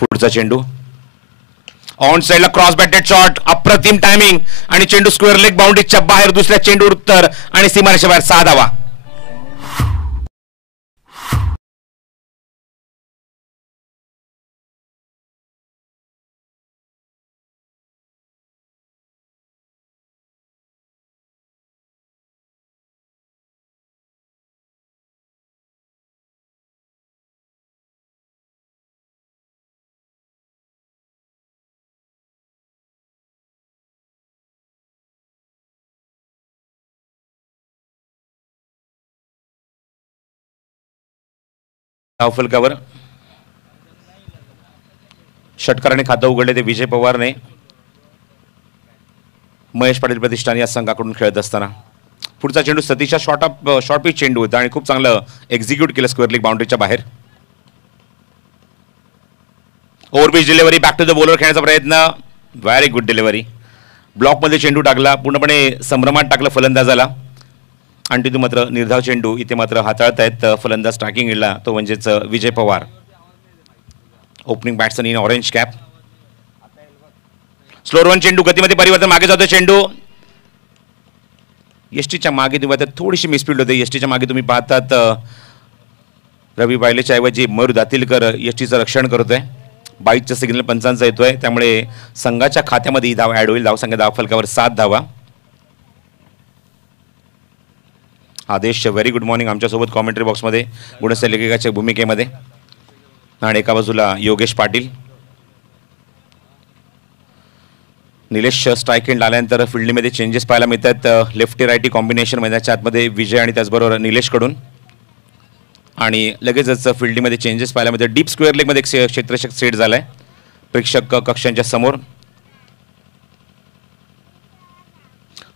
पुढचा चेंडू ऑन साइडला क्रॉस बॅटेड शॉट, अप्रतिम टायमिंग आणि चेंडू स्क्वेअर लेग बाउंड्रीच्या बाहेर. दुसऱ्या चेंडूवर उत्तर आणि सीमारेषेच्या बाहेर 6 धावा. धावफलकावर षटकाराने खातं उघडले ते विजय पवारने. महेश पाटील प्रतिष्ठान या संघाकडून खेळत असताना पुढचा चेंडू सतीशचा शॉर्ट पिच चेंडू होता आणि खूप चांगलं एक्झिक्यूट केलं स्क्वेअर लेग बाउंड्रीच्या बाहेर. Overpitch delivery, back to the bowler खेळण्याचा प्रयत्न, व्हेरी गुड डिलिव्हरी. ब्लॉकमध्ये चेंडू टाकला, पूर्णपणे संभ्रमात टाकलं फलंदाजाला आणि तिथून मात्र निर्धाव चेंडू इथे मात्र हाताळतायत फलंदाज ट्रॅकिंग इडला, तो म्हणजेच Vijay Pawar. Opening batsman in orange cap. Slower one चेंडू, गतीमध्ये परिवर्तन, मागे जातो चेंडू. एसटीच्या मागे तुम्ही आता थोडीशी मिसफील्ड होते. एसटीच्या मागे तुम्ही पाहतात रवी बायलेच्या ऐवजी मयूर दातीलकर एसटीचं रक्षण करतोय. 22चा सिग्नल पंचांचा येतोय, त्यामुळे संघाच्या खात्यामध्ये ही धाव ऍड होईल. धावसंख्या धावफलकावर 7 धावा. आदेश व्हेरी गुड मॉर्निंग आमच्यासोबत कॉमेंट्री बॉक्समध्ये गुणस्य लेखकाच्या भूमिकेमध्ये. आणि एका बाजूला योगेश पाटील. निलेश स्ट्राईक एंड आल्यानंतर फिल्डिंगमध्ये चेंजेस पाहायला मिळतात. लेफ्टी रायटी कॉम्बिनेशन मैदानाच्या आतमध्ये विजय आणि त्याचबरोबर निलेशकडून. आणि लगेचच फिल्डिंगमध्ये चेंजेस पाहायला मिळतात. डीप स्क्वेअर लेगमध्ये एक क्षेत्ररक्षक सेट झालाय प्रेक्षक कक्षांच्या समोर.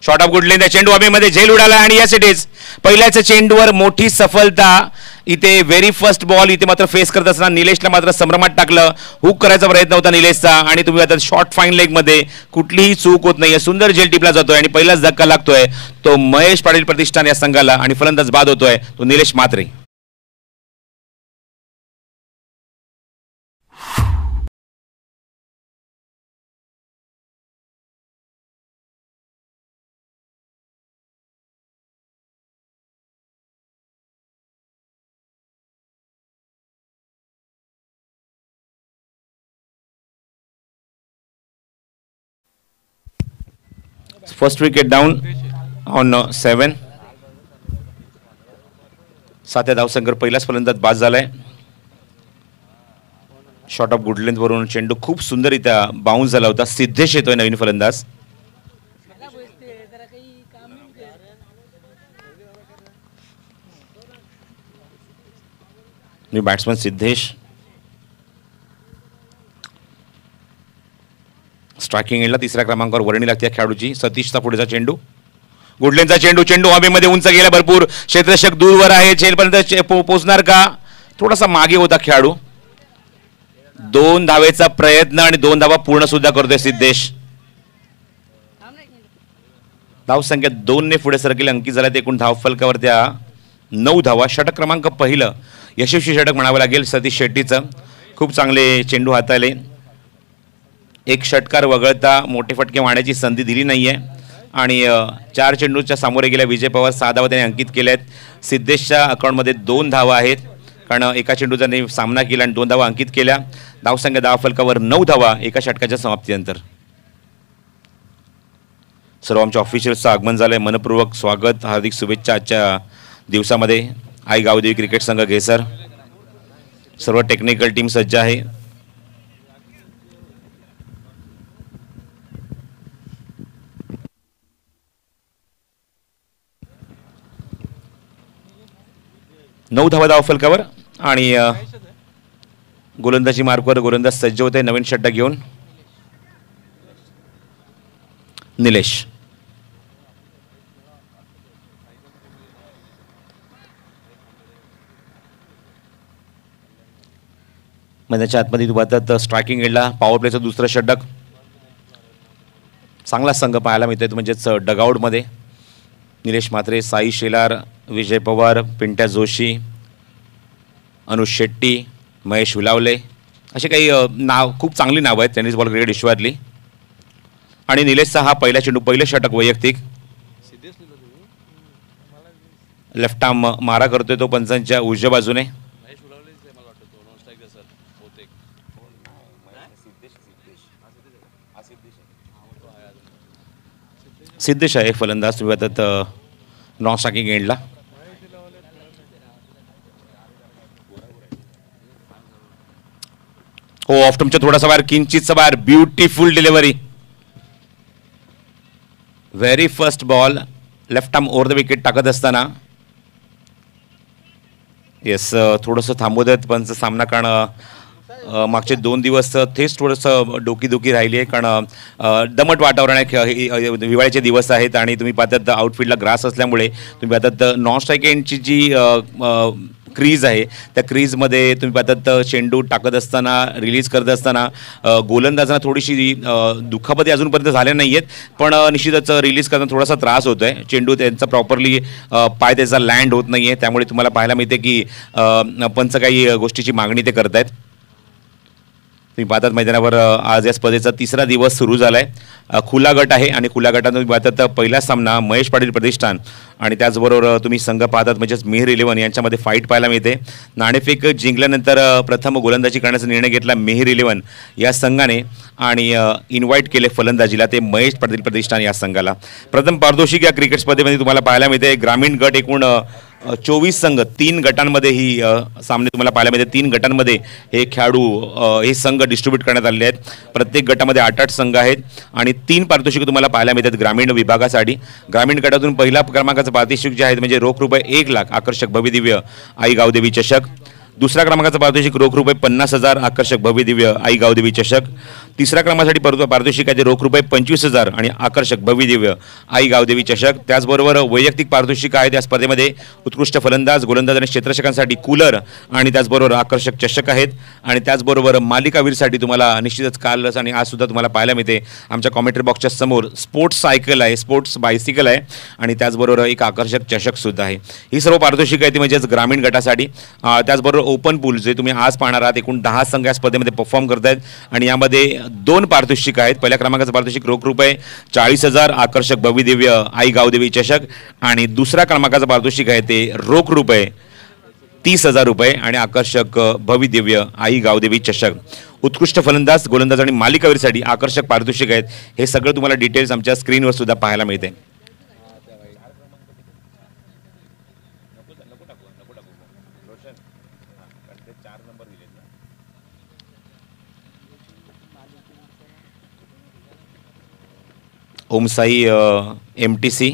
शॉर्ट ऑफ गुड लेंथ, चेंडू हवेमध्ये झेल उडाला आणि यस इट इज. पहिल्याच चेंडूवर मोठी सफलता. इथे व्हेरी फर्स्ट बॉल इथे मात्र फेस करत असताना निलेशला मात्र संभ्रमात टाकलं. हुक करायचा प्रयत्न होता निलेशचा आणि तुम्ही आता शॉर्ट फाईन लेग मध्ये कुठलीही चूक होत नाहीये. सुंदर झेल टिपला जातोय आणि पहिलाच धक्का लागतोय तो महेश पाटील प्रतिष्ठान या संघाला आणि फलंदाज बाद होतोय तो Nilesh Mhatre. First wicket down on 7. 7 धावसंख्येवर पहिलाच फलंदाज बाद झालाय. शॉर्ट ऑफ गुड लेंथ वरून चेंडू खूप सुंदररित्या बाउन्स झाला होता. सिद्धेश येतोय नवीन फलंदाज. New batsman Siddhesh. स्ट्रायकिंग एंडला तिसऱ्या क्रमांकावर वर्णी लागते या खेळाडूची. सतीशचा पुढचा चेंडू, गुडलेनचा चेंडू, चेंडू हवेमध्ये उंच गेला भरपूर. क्षेत्ररक्षक दूरवर आहे, झेलपर्यंत पोहोचणार का? थोडासा मागे होता खेळाडू. 2 धावेचा प्रयत्न आणि 2 धावा पूर्ण सुद्धा करतोय सिद्धेश. धावसंख्या 2 ने पुढे सरकले. अंकित झाला एकूण धावफलकावर त्या 9 धावा. षटक क्रमांक पहिलं यशस्वी षटक म्हणावं लागेल सतीश शेट्टीचं. खूप चांगले चेंडू हाताळले. एक षटकार वगळता मोठे फटके मारण्याची संधी दिली नाहीये आणि 4 चेंडूच्या सामोरे गेल्या विजय पवार 6 धावा त्याने अंकित केल्या आहेत. सिद्धेशच्या अकाउंटमध्ये 2 धावा आहेत कारण एका चेंडूचा त्याने सामना केला आणि 2 धावा अंकित केल्या. धावसंख्या धावफलकावर 9 धावा एका षटकाच्या समाप्तीनंतर. सर्व आमच्या ऑफिशियल्सचं आगमन झालंय. मनपूर्वक स्वागत, हार्दिक शुभेच्छा आजच्या दिवसामध्ये. आई गावदेवी क्रिकेट संघ घेसर, सर्व टेक्निकल टीम सज्ज आहे. नऊ धावा धावफलकावर आणि गोलंदाजी मार्कवर गोलंदाज सज्ज होते नवीन षटक घेऊन. निलेश मैदानाच्या आतमध्ये पाहतात स्ट्रायकिंग एंडला पॉवर प्लेचं दुसरं षटक. चांगला संघ पाहायला मिळतोय म्हणजेच डगआउटमध्ये निलेश म्हात्रे, साई शेलार, विजय पवार, पिंट्या जोशी, अनुज शेट्टी, महेश विलावले असे काही नाव खूप चांगली नावं आहेत टेनिस बॉल क्रिकेट विश्वातली. आणि निलेशचा हा पहिला चेंडू पहिलं षटक वैयक्तिक. लेफ्ट आर्म मारा करतोय तो पंचांच्या उजव्या बाजूने. सिद्धेश आहे फलंदाज तुम्ही आता नॉन स्ट्रायकिंग एंडला. हो ऑफ टमच्या थोडासा बाहेर किंचितचा बाहेर. Beautiful delivery. Very first ball left arm over the wicket टाकत असताना येस थोडंसं थांबू देत पण सामना. कारण मागचे 2 दिवस तेच थोडंसं डोकीदुखी राहिली आहे. कारण दमट वातावरण आहे. हिवाळ्याचे दिवस आहेत आणि तुम्ही पाहतात आउटफील्डला ग्रास असल्यामुळे तुम्ही पाहतात नॉन स्ट्राईक एंडची जी क्रीज आहे त्या क्रीजमध्ये तुम्ही पाहतात चेंडू टाकत असताना रिलीज करत असताना गोलंदाजांना थोडीशी दुखापती अजूनपर्यंत झाल्या नाही आहेत. पण निश्चितच रिलीज करताना थोडासा त्रास होतो आहे. चेंडू त्यांचा प्रॉपरली पाय त्याचा लँड होत नाही आहे. त्यामुळे तुम्हाला पाहायला मिळते की पंच काही गोष्टीची मागणी ते करत आहेत. तुम्ही पाहतात मैदानावर आज या स्पर्धेचा 3रा दिवस सुरू झाला आहे. खुला गट आहे आणि खुल्या गटात तुम्ही पाहतात पहिला सामना महेश पाटील प्रतिष्ठान आणि त्याचबरोबर तुम्ही संघ पाहतात म्हणजेच मिहिर 11 यांच्यामध्ये फाईट पाहायला मिळते. नाणेफेक जिंकल्यानंतर प्रथम गोलंदाजी करण्याचा निर्णय घेतला मिहिर 11 या संघाने आणि इन्व्हाइट केले फलंदाजीला ते महेश पाटील प्रतिष्ठान या संघाला. प्रथम पारितोषिक या क्रिकेट स्पर्धेमध्ये तुम्हाला पाहायला मिळते. ग्रामीण गट एकूण 24 संघ 3 गटांमध्ये ही सामने तुम्हाला पाहायला मिळते. 3 गटांमध्ये हे खेळाडू हे संघ डिस्ट्रीब्यूट करण्यात आलेले आहेत. प्रत्येक गटामध्ये 8-8 संघ आहेत आणि 3 पारितोषिकं तुम्हाला पाहायला मिळतात ग्रामीण विभागासाठी. ग्रामीण गटातून पहिला क्रमांकाचं पारितोषिक जे आहेत म्हणजे रोख रुपये 1 लाख आकर्षक भव्यदिव्य आई गावदेवी चषक. दुसऱ्या क्रमांकाचं पारितोषिक रोख रुपये 50,000 आकर्षक भव्यदिव्य आई गावदेवी चषक. तिसऱ्या क्रमांकासाठी पारितोषिक आहे ते रोख रुपये 25,000 आणि आकर्षक भव्यदिव्य आई गावदेवी चषक. त्याचबरोबर वैयक्तिक पारितोषिक आहे त्या स्पर्धेमध्ये उत्कृष्ट फलंदाज गोलंदाज आणि क्षेत्ररक्षकांसाठी कूलर आणि त्याचबरोबर आकर्षक चषक आहेत. आणि त्याचबरोबर मालिकावीरसाठी तुम्हाला निश्चितच कालच आणि आज सुद्धा तुम्हाला पाहायला मिळते आमच्या कॉमेंट्री बॉक्सच्या समोर स्पोर्ट्स सायकल आहे, स्पोर्ट्स बायसिकल आहे आणि त्याचबरोबर एक आकर्षक चषक सुद्धा आहे. ही सर्व पारितोषिक आहे ती म्हणजेच ग्रामीण गटासाठी. त्याचबरोबर ओपन पूल जे तुम्ही आज पाहणार आहात एकूण 10 संघ या स्पर्धेमध्ये परफॉर्म करत आहेत आणि यामध्ये 2 पारितोषिक आहेत. पहिल्या क्रमांकाचं पारितोषिक रोख रुपये 40,000 आकर्षक भव्यदिव्य आई गावदेवी चषक आणि दुसऱ्या क्रमांकाचं पारितोषिक आहे ते रोख रुपये 30,000 रुपये आणि आकर्षक भव्यदिव्य आई गावदेवी चषक. उत्कृष्ट फलंदाज गोलंदाज आणि मालिकावीरसाठी आकर्षक पारितोषिक आहेत. हे सगळं तुम्हाला डिटेल्स आमच्या स्क्रीनवर सुद्धा पाहायला मिळते. Om Sai MTC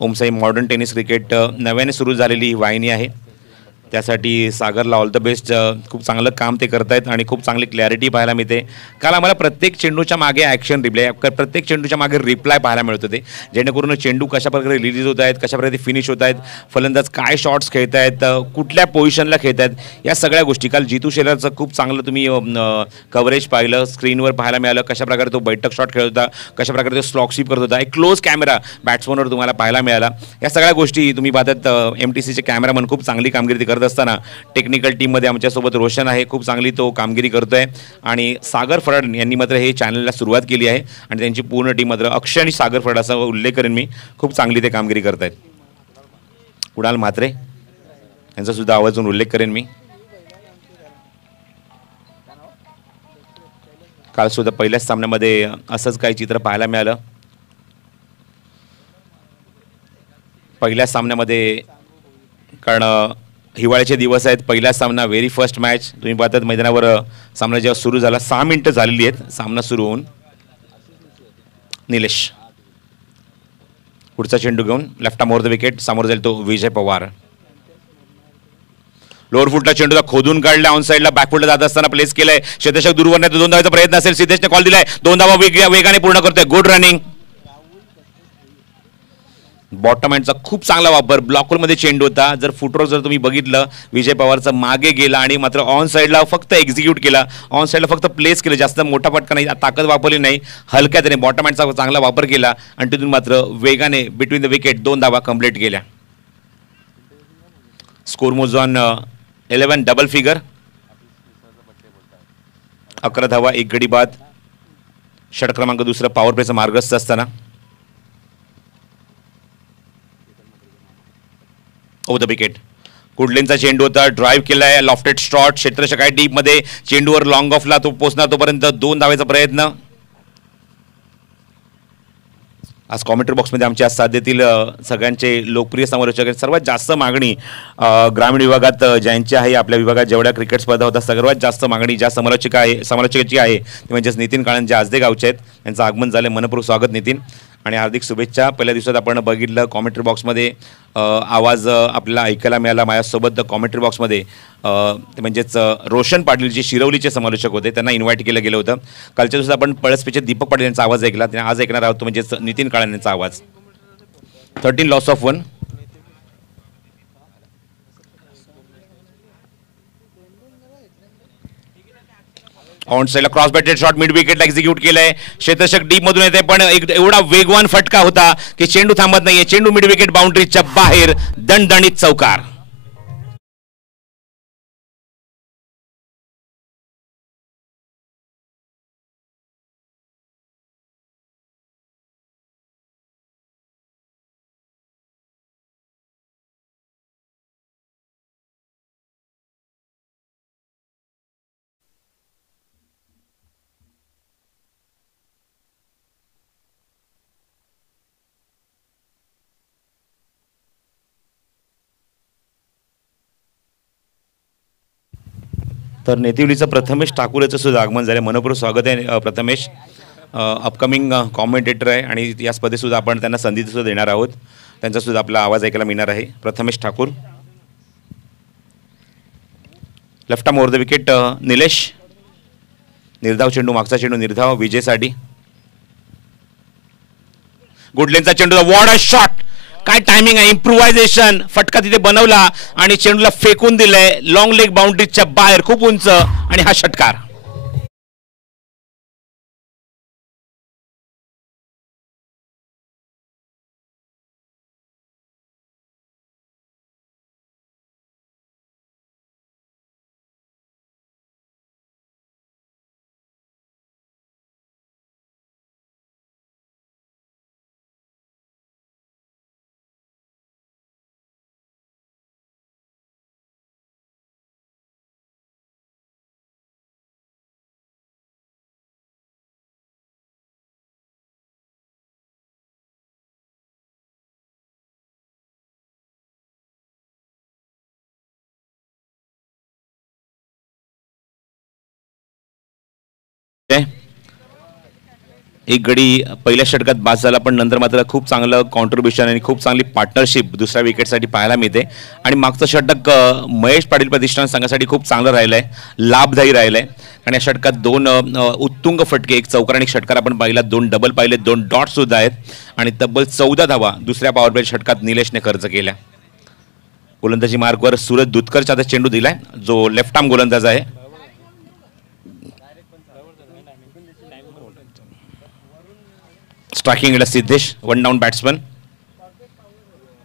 Om Sai modern tennis cricket नव्याने सुरू झालेली ही वाहिनी आहे. त्यासाठी सागरला ऑल द बेस्ट. खूप चांगलं काम ते करत आहेत आणि खूप चांगली क्लॅरिटी पाहायला मिळते. काल आम्हाला प्रत्येक चेंडूच्या मागे ॲक्शन रिप्लाय प्रत्येक चेंडूच्या मागे रिप्लाय पाहायला मिळत होते जेणेकरून चेंडू कशाप्रकारे रिलीज होत आहेत, कशाप्रकारे फिनिश होत आहेत, फलंदाज काय शॉट्स खेळत आहेत, कुठल्या पोझिशनला खेळत आहेत, या सगळ्या गोष्टी. काल जितू शेलरचं खूप चांगलं तुम्ही कव्हरेज पाहिलं, स्क्रीनवर पाहायला मिळालं कशाप्रकारे तो बैठक शॉट खेळत होता, कशाप्रकारे तो स्लॉक स्वीप करत होता. एक क्लोज कॅमेरा बॅट्समनवर तुम्हाला पाहायला मिळाला. या सगळ्या गोष्टी तुम्ही पाहतात MTCचे कॅमेरामन खूप चांगली कामगिरी करत असताना टेक्निकल टीममध्ये आमच्यासोबत रोशन आहे, खूप चांगली तो कामगिरी करतोय. आणि सागर फराड यांनी मात्र हे चॅनलला सुरुवात केली आहे आणि त्यांची पूर्ण टीम मात्र अक्षय आणि सागर फराड असा उल्लेख करेन मी. खूप चांगली ते कामगिरी करत आहेत. कुणाल म्हात्रे यांचा सुद्धा आवाजून उल्लेख करेन मी. काल सुद्धा पहिल्याच सामन्यामध्ये असंच काही चित्र पाहायला मिळालं. पहिल्या सामन्यामध्ये कारण हिवाळ्याचे दिवस आहेत, पहिला सामना व्हेरी फर्स्ट मॅच तुम्ही पाहतात मैदानावर सामना जेव्हा सुरू झाला 6 मिनिटं झालेली आहेत सामना सुरू होऊन. निलेश पुढचा चेंडू घेऊन left arm over the wicket, समोर जाईल तो विजय पवार. लोअर फुटला चेंडूला खोदून काढला, ऑन साईडला बॅकफुटला जात असताना प्लेस केलाय. क्षेत्ररक्षक दूर करण्याचा 2 धावाचा प्रयत्न असेल, सिद्धेशने कॉल दिलाय, 2 धावा वेगाने पूर्ण करतोय. Good running. बॉटम हँडचा खूप चांगला वापर. ब्लॉकमध्ये चेंडू होता, जर फुटवर जर तुम्ही बघितलं विजय पवारचा मागे गेला आणि मात्र ऑन साईडला फक्त एक्झिक्यूट केला, ऑन साईडला फक्त प्लेस केलं, जास्त मोठा फटका नाही, ताकद वापरली नाही, हलक्या त्याने बॉटम हँडचा चांगला वापर केला आणि तिथून मात्र वेगाने बिटवीन द विकेट 2 धावा कंप्लीट केल्या. स्कोर मोजून 11 डबल फिगर. 11 धावा, 1 गडी बाद. षटक क्रमांक दुसरं पॉवर प्लेचा मार्गस्थ असताना. Over the wicket. कुडलेनचा चेंडू होता, ड्राईव्ह केलाय, लॉफ्टेड शॉट, क्षेत्ररक्षक आहे डीप मध्ये, चेंडूवर लॉंग ऑफला तो पोहोचणार, तोपर्यंत 2 धावेचा प्रयत्न. आज कॉमेंट्री बॉक्समध्ये आमच्या साथ देतील सगळ्यांचे लोकप्रिय समालोचक. सर्वात जास्त मागणी ग्रामीण विभागात ज्यांची आहे, आपल्या विभागात जेवढ्या क्रिकेट स्पर्धा होतात सर्वात जास्त मागणी ज्या समालोचकाची आहे ते म्हणजेच नितीन काळन, जे आजदे गावचे आहेत. त्यांचं आगमन झालं. मनपूर्वक स्वागत नितीन आणि हार्दिक शुभेच्छा. पहिल्या दिवसात आपण बघितलं कॉमेंट्री बॉक्समध्ये आवाज आपल्याला ऐकायला मिळाला. माझ्यासोबत कॉमेंट्री बॉक्समध्ये म्हणजेच रोशन पाटील जे शिरवलीचे समालोचक होते, त्यांना इन्व्हाइट केलं गेलं होतं. कालच्या दिवसात आपण पळसपेचे दीपक पाटील यांचा आवाज ऐकला. त्यांना आज ऐकणार आहोत म्हणजेच नितीन काळन यांचा आवाज. 13 लॉस ऑफ 1. ऑन साइडला क्रॉस बॅटेड शॉट मिड विकेटला एक्झिक्यूट केलाय. क्षेत्ररक्षक डीप मधून येते, पण एवढा वेगवान फटका होता की चेंडू थांबत नाहीये. चेंडू मिड विकेट बाउंड्रीच्या बाहेर, दणदणीत चौकार. तर नेतिवलीचं प्रथमेश ठाकूर याचं सुद्धा आगमन झालं. मनपूर्वक स्वागत आहे प्रथमेश. अपकमिंग कॉमेंटेटर आहे आणि या स्पर्धेत सुद्धा आपण त्यांना संधी सुद्धा देणार आहोत. त्यांचा सुद्धा आपला आवाज ऐकायला मिळणार आहे. Prathamesh Thakur. Left arm over the wicket Nilesh. निर्धाव चेंडू, मागचा चेंडू निर्धाव विजयसाठी. गुडलेनचा चेंडू, वॉट अ शॉट. काय टायमिंग आहे, इम्प्रुव्हायझेशन. फटका तिथे बनवला आणि चेंडूला फेकून दिलंय लॉंग लेग बाउंड्रीच्या बाहेर, खूप उंच, आणि हा षटकार. एक गडी पहिल्या षटकात बाद झाला, पण नंतर मात्र खूप चांगलं कॉन्ट्रीब्युशन आणि खूप चांगली पार्टनरशिप दुसऱ्या विकेटसाठी पाहायला मिळते. आणि मागचं षटक महेश पाटील प्रतिष्ठान संघासाठी खूप चांगलं राहिलं आहे, लाभदायी राहिलं आहे. आणि या षटकात 2 उत्तुंग फटके, एक चौकार आणि एक षटकार आपण पाहिला, 2 डबल पाहिले, 2 डॉट सुद्धा आहेत. आणि तब्बल 14 धावा दुसऱ्या पॉवर प्ले षटकात निलेशने खर्च केल्या. गोलंदाजी मार्कवर सूरज दुधकरच्या हातात चेंडू दिलाय, जो लेफ्ट आर्म गोलंदाज आहे. स्ट्रायकिंगला सिद्धेश, 1 डाऊन बॅट्समन.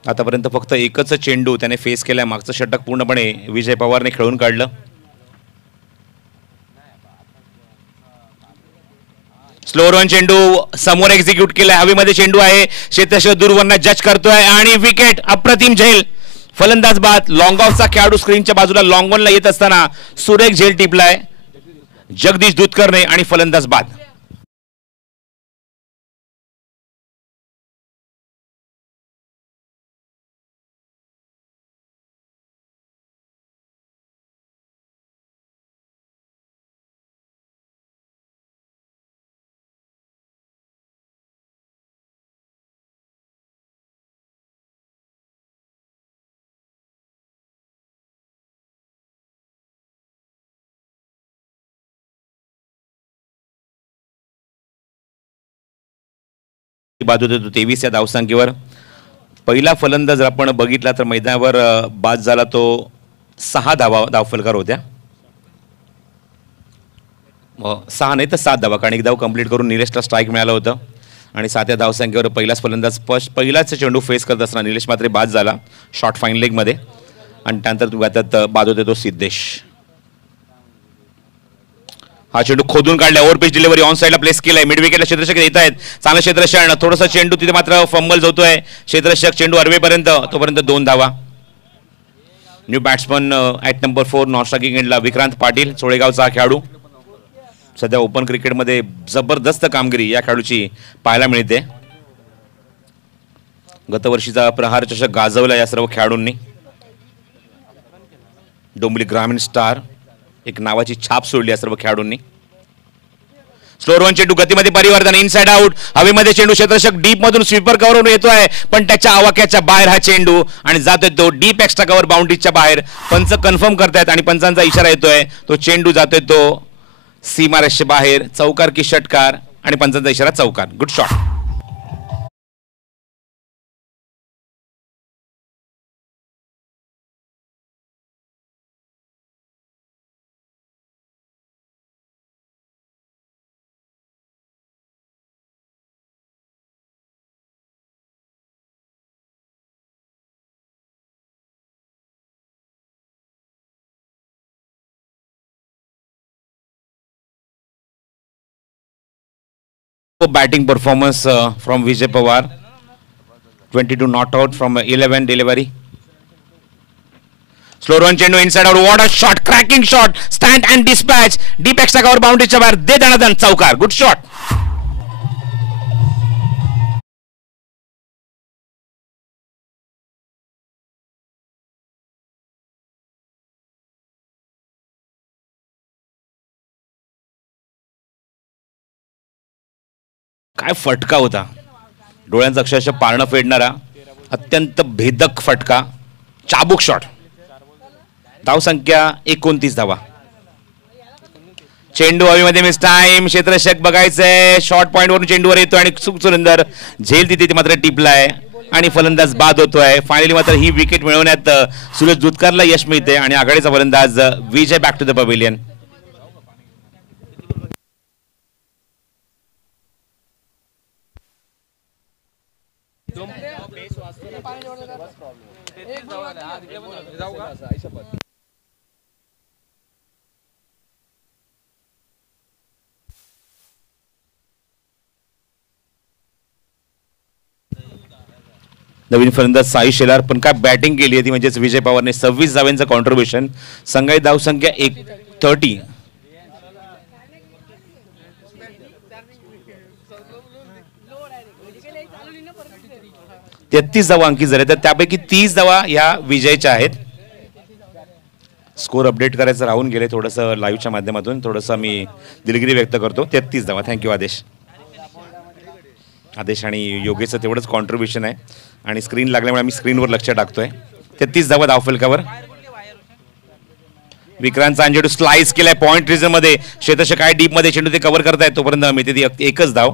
आतापर्यंत फक्त एकच चेंडू त्याने फेस केलाय. मागचं षटक पूर्णपणे विजय पवारने खेळून काढलं. स्लो रन चेंडू समोर एक्झिक्यूट केलाय, हवेमध्ये चेंडू आहे, क्षेत्ररक्षक दूरवरनं जज करतोय आणि विकेट. अप्रतिम झेल, फलंदाज बाद. लॉंग ऑफचा खेळाडू स्क्रीनच्या बाजूला लॉंग ऑनला येत असताना सुरेख झेल टिपलाय जगदीश दुधकरने आणि फलंदाज बाद. बाद होते तो 23 या धावसंख्येवर. पहिला फलंदाज आपण बघितला तर मैदानावर बाद झाला तो 6 धावफलकार होत्या. 6 नाही तर 7 धावा, कारण 1 धाव कंप्लीट करून निलेशला स्ट्राईक मिळालं होतं. आणि 7 धावसंख्येवर पहिलाच फलंदाज पहिलाच चेंडू फेस करत असताना निलेश मात्र बाद झाला शॉर्ट फाईन लेगमध्ये. आणि त्यानंतर तुम्ही आता बाद होते तो सिद्धेश. हा चेंडू खोदून काढला, ओव्हर पिच डिलिव्हरी ऑन साईडला प्लेस केलाय, मिड विकेटला क्षेत्ररक्षक येत आहेत, चांगलं क्षेत्ररक्षण, थोडंसं चेंडू तिथे मात्र फंबल होतोय, क्षेत्ररक्षक चेंडू अर्वेपर्यंत, तोपर्यंत 2 धावा. New batsman at number 4 non striking एंडला विक्रांत पाटील, चोळेगावचा खेळाडू. सध्या ओपन क्रिकेटमध्ये जबरदस्त कामगिरी या खेळाडूची पाहायला मिळते. गतवर्षीचा प्रहार चषक गाजवला या सर्व खेळाडूंनी. डोंबिवली ग्रामीण स्टार एक नावाची छाप सोडली या सर्व खेळाडूंनी. स्लोअर वन चेंडू गतीमध्ये परिवर्तन, इनसाइड आउट, हवेमध्ये चेंडू, क्षेत्ररक्षक डीप मधून स्वीपर कव्हर येतोय, पण त्याच्या आवाक्याच्या बाहेर हा चेंडू आणि जातोय तो डीप एक्स्ट्रा कव्हर बाउंड्रीच्या बाहेर. पंच कन्फर्म करतायत आणि पंचांचा इशारा येतोय, तो चेंडू जातोय तो सीमारेषे बाहेर. चौकार की षटकार, आणि पंचांचा इशारा चौकार. Good shot. Batting performance from Vijay Pawar. 22 not out from 11 delivery. Slow run चेंडू, inside out, what a shot, cracking shot, stand and dispatch, deep extra cover boundaryच्या बाहेर, दे दणादण चौकार. Good shot. काय फटका होता, डोळ्यांचा अक्षरशः पारणं फेडणारा अत्यंत भेदक फटका, चाबूक शॉट. धाव संख्या 29 धावा. चेंडू हवेमध्ये मिस टाइम, क्षेत्ररक्षक बघायचंय, शॉर्ट पॉइंट वरून चेंडूवर येतो आणि सुंदर झेल तिथे मात्र टिपलाय आणि फलंदाज बाद होतोय. फायनली मात्र ही विकेट मिळवण्यात सुरेश दुधकारला यश मिळते आणि आघाडीचा फलंदाज विजय बॅक टू द पवेलियन. नवीन फलंदाज साई शेलार, पण काय बॅटिंग केली आहे ती, म्हणजेच विजय पवारने 26 धावांचं कॉन्ट्रीब्युशन. संघाची धाव संख्या 30. तेहतीस धावा अंकित झाल्या, तर त्यापैकी 30 धावा या विजयच्या आहेत. स्कोर अपडेट करायचं राहून गेले थोडंसं लाईव्हच्या माध्यमातून, थोडंसं मी दिलगिरी व्यक्त करतो. 33 धावा. थँक्यू आदेश. आदेश आणि योगेशचं तेवढंच कॉन्ट्रीब्युशन आहे आणि स्क्रीन लागल्यामुळे आम्ही स्क्रीनवर लक्ष टाकतोय. 33 धावा धावफलकावर. विक्रांतचा चेंडू स्लाइस केलाय पॉइंट रिजन मध्ये, क्षेत्ररक्षक काय डीप मध्ये चेंडू ते कव्हर करतायत, तोपर्यंत मिळते ती एकच धाव.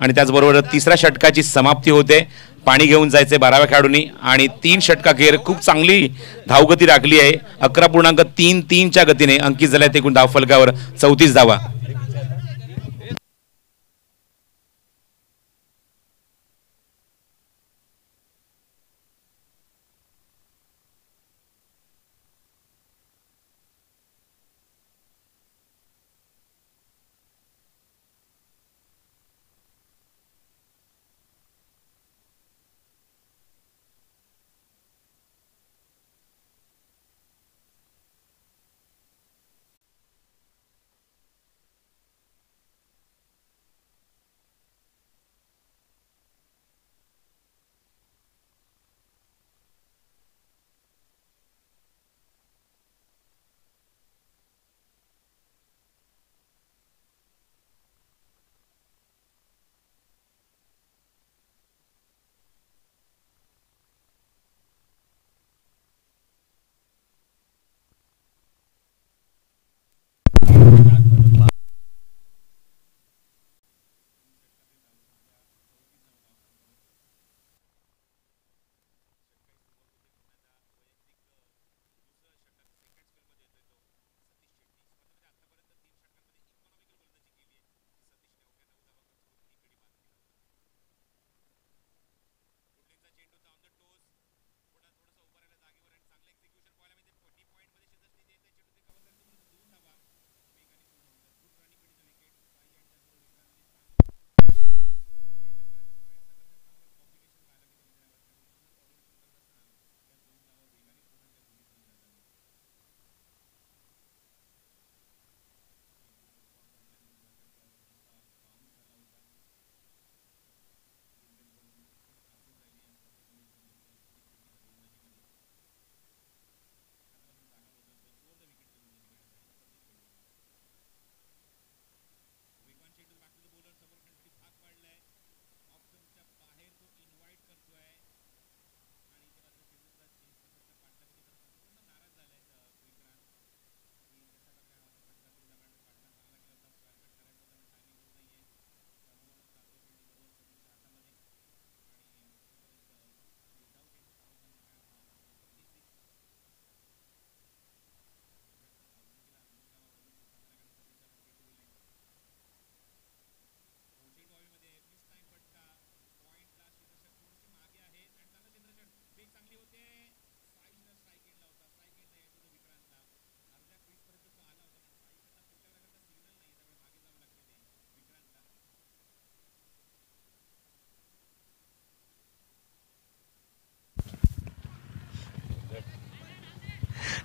आणि त्याचबरोबर तिसऱ्या षटकाची समाप्ती होते. पाणी घेऊन जायचे 12व्या खेळाडूंनी आणि 3 षटकाखेर खूप चांगली धावगती राखली आहे. 11.33च्या गतीने अंकित झाल्यात एकूण धावफलकावर 34 धावा.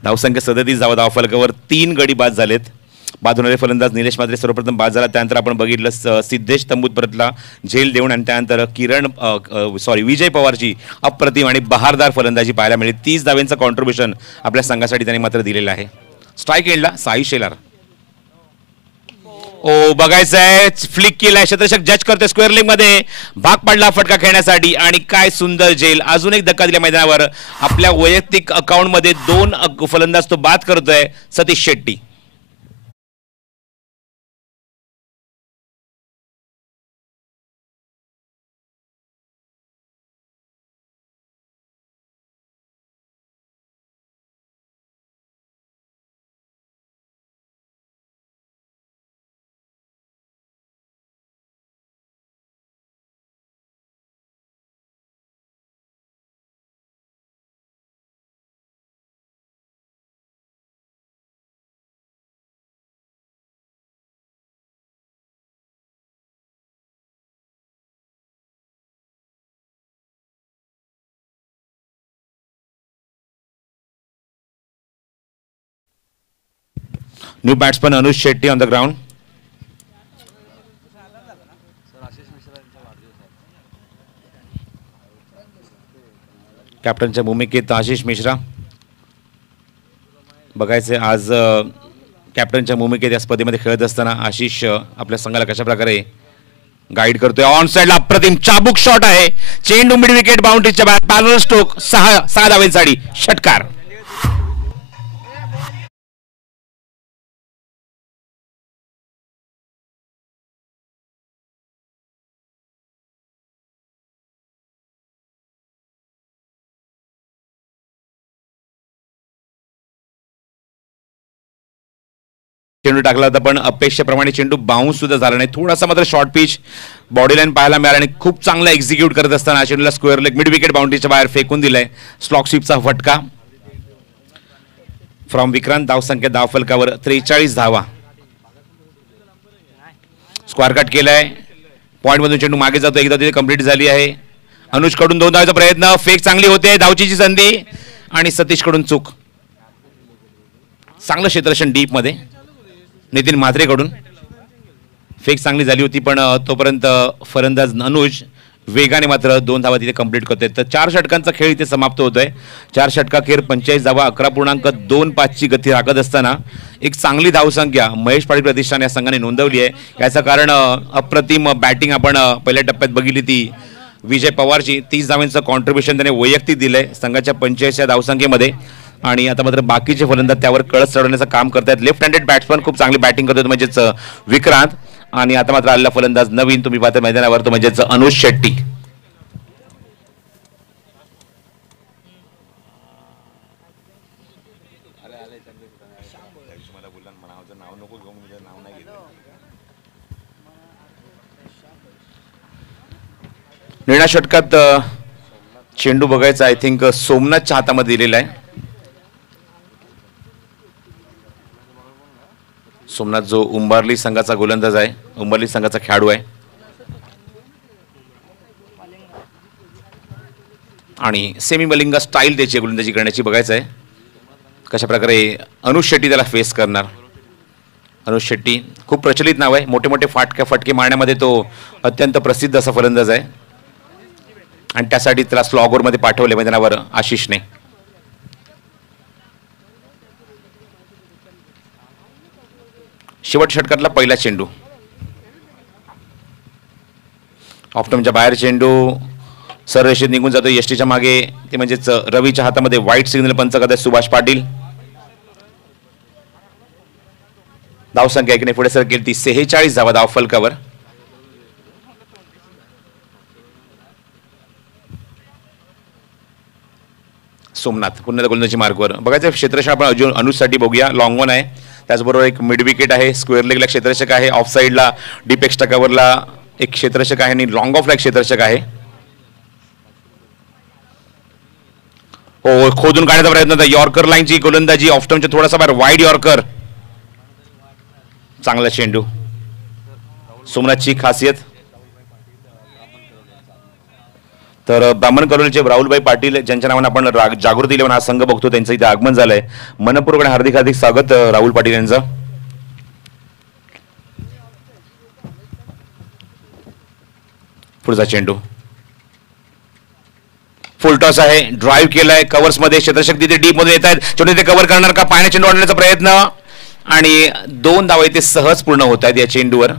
धावसंख्या 37 धावा धावफलकावर 3 गडी बाद झालेत. बाद होणारे फलंदाज निलेश म्हात्रे सर्वप्रथम बाद झाला. त्यानंतर आपण बघितलं सिद्धेश तंबूत परतला झेल देऊन आणि त्यानंतर विजय पवारची अप्रतिम आणि बहारदार फलंदाजी पाहायला मिळेल. 30 धावांचं कॉन्ट्रीब्युशन आपल्या संघासाठी त्यांनी मात्र दिलेलं आहे. स्ट्राईक एंडला साई शेलार. ओ बघायचं आहे फ्लिक केलाय क्षेत्ररक्षक जज करतोय स्क्वेअर लेग मध्ये भाग पडला फटका खेळण्यासाठी आणि काय सुंदर झेल. अजून एक धक्का दिल्या मैदानावर. आपल्या वैयक्तिक अकाउंट मध्ये 2 फलंदाज तो बाद करतोय Satish Shetty. New batsman Anuj Shetty on the ground. कॅप्टनच्या भूमिकेत आशिष मिश्रा. बघायचे आज कॅप्टनच्या भूमिकेत या स्पर्धेमध्ये खेळत असताना आशिष आपल्या संघाला कशा प्रकारे गाईड करतोय. ऑन साइडला अप्रतिम चाबूक शॉट आहे. चेंडू मिड विकेट बाउंड्रीच्या बाहेर. पॅरल स्ट्रोक 6 धावांसाठी षटकार. चेंडू टाकला होता पण अपेक्षेप्रमाणे चेंडू बाउन्स सुद्धा झाला नाही. थोडासा मात्र शॉर्ट पिच बॉडी लाईन पाहायला मिळाला आणि खूप चांगला एक्झिक्यूट करत असताना चेंडूला स्क्वेअर लेग मिड विकेट बाउंड्रीच्या बाहेर फेकून दिलाय. स्लॉक स्वीपचा फटका फ्रॉम विक्रांत. धावसंख्या धावफलकावर 43 धावा. स्क्वेअर कट केलाय. पॉइंट मधून चेंडू मागे जातो. एकदा तिथे कंप्लीट झाली आहे. अनुज कडून 2 धावांचा प्रयत्न. फेक चांगली होते. धावचीची संधी आणि सतीश कडून चूक. चांगलं क्षेत्ररक्षण डीप मध्ये नितीन म्हात्रेकडून. फेक चांगली झाली होती पण तोपर्यंत फलंदाज अनुज वेगाने मात्र 2 धावा तिथे कंप्लीट करतोय. तर 4 षटकांचा खेळ इथे समाप्त होतोय. 4 षटकाखेर 45 धावा 11.25 ची गती राखत असताना एक चांगली धावसंख्या महेश पाटील प्रतिष्ठान या संघाने नोंदवली आहे. याचं कारण अप्रतिम बॅटिंग आपण पहिल्या टप्प्यात बघितली ती विजय पवारची. 30 धावांचं कॉन्ट्रीब्युशन त्याने वैयक्तिक दिलंय संघाच्या 45 या धावसंख्येमध्ये. आणि आता मात्र बाकीचे फलंदाज त्यावर कळस चढवण्याचं काम करतात. लेफ्ट हँडेड बॅट्समन खूप चांगली बॅटिंग करतात म्हणजेच विक्रांत. आणि आता मात्र आलेला फलंदाज नवीन तुम्ही पाहता मैदानावर तो म्हणजेच अनुज शेट्टी. निर्णय षटकात चेंडू बघायचा आय थिंक सोमनाथच्या हातामध्ये दिलेला आहे. सोमनाथ जो उंबारली संघाचा गोलंदाज आहे, उंबारली संघाचा खेळाडू आहे. आणि सेमी बलिंगा स्टाईल त्याची गोलंदाजी करण्याची बघायचं आहे. कशा प्रकारे अनुज शेट्टी त्याला फेस करणार. अनुज शेट्टी खूप प्रचलित नाव आहे. मोठे मोठे फटके मारण्यामध्ये तो अत्यंत प्रसिद्ध असा फलंदाज आहे आणि त्यासाठी त्याला स्लॉगरमध्ये पाठवले मैदानावर आशिषने. शेवट षटकातला पहिला चेंडू ऑप्टमच्या बाहेर. चेंडू सररेषेत निघून जातो यष्टीच्या मागे. ते म्हणजेच रवीच्या हातामध्ये व्हाईट सिग्नल पंच करतात सुभाष पाटील. धावसंख्या एकीने पुढे सरकेल ती 46 धावा धावफलकावर. सोमनाथ पुन्हा गोलंदाजी मार्गवर. बघायचं क्षेत्ररक्षण आपण अजून अनुजसाठी बघूया. लॉंग ऑन आहे. त्याचबरोबर एक मिड विकेट आहे. स्क्वेअर लेगला क्षेत्ररक्षक आहे. ऑफ साईडला डीप एक्स्ट्रा कव्हरला एक क्षेत्ररक्षक आहे आणि लॉंग ऑफला एक क्षेत्ररक्षक आहे. हो खोदून काढण्याचा प्रयत्न होता. यॉर्कर लाईनची गोलंदाजी ऑफ्टमच्या थोडासा बाहेर वाईड यॉर्कर. चांगला चेंडू. सोमनाथची खासियत तर ब्राह्मण करोलीचे राहुलभाई पाटील ज्यांच्या नावाने आपण जागृती इलेव्हन हा संघ बघतो त्यांचं इथे आगमन झालंय. मनपूर्वक आणि हार्दिक हार्दिक स्वागत राहुल पाटील यांचं. पुढचा चेंडू फुलटॉस आहे, ड्राईव्ह केलाय कव्हर्स मध्ये, क्षेत्रशक्ती ते डीप मध्ये येत आहेत, चेंडू ते कव्हर करणार का, पाण्याचा चेंडू आणण्याचा प्रयत्न आणि 2 धावा इथे सहज पूर्ण होत आहेत या चेंडूवर.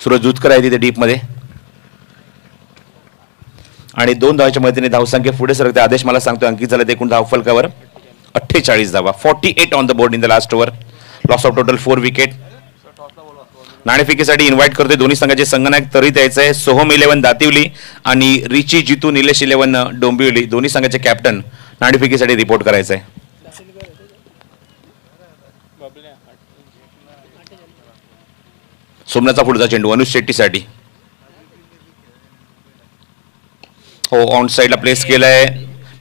सूरज दुधकर आहे तिथे डीप मध्ये आणि 2 धावाच्या मदतीने धावसंख्या पुढे सरकते. आदेश मला सांगतो अंकित झाले एकूण धाव फलकावर 48 धावा, 48 on the board in the last over. Loss of total 4 wicket. नाणेफेकीसाठी इन्व्हाइट करतोय दोन्ही संघाचे संघनायक त्वरित यायचे आहे. सोहम 11 दातिवली आणि रिची जितू निलेश 11 डोंबिवली दोन्ही संघाचे कॅप्टन नाणेफेकीसाठी रिपोर्ट करायचं आहे. सोमनाथचा पुढचा चेंडू अनुज शेट्टीसाठी. हो, ऑन साईडला प्लेस केलाय,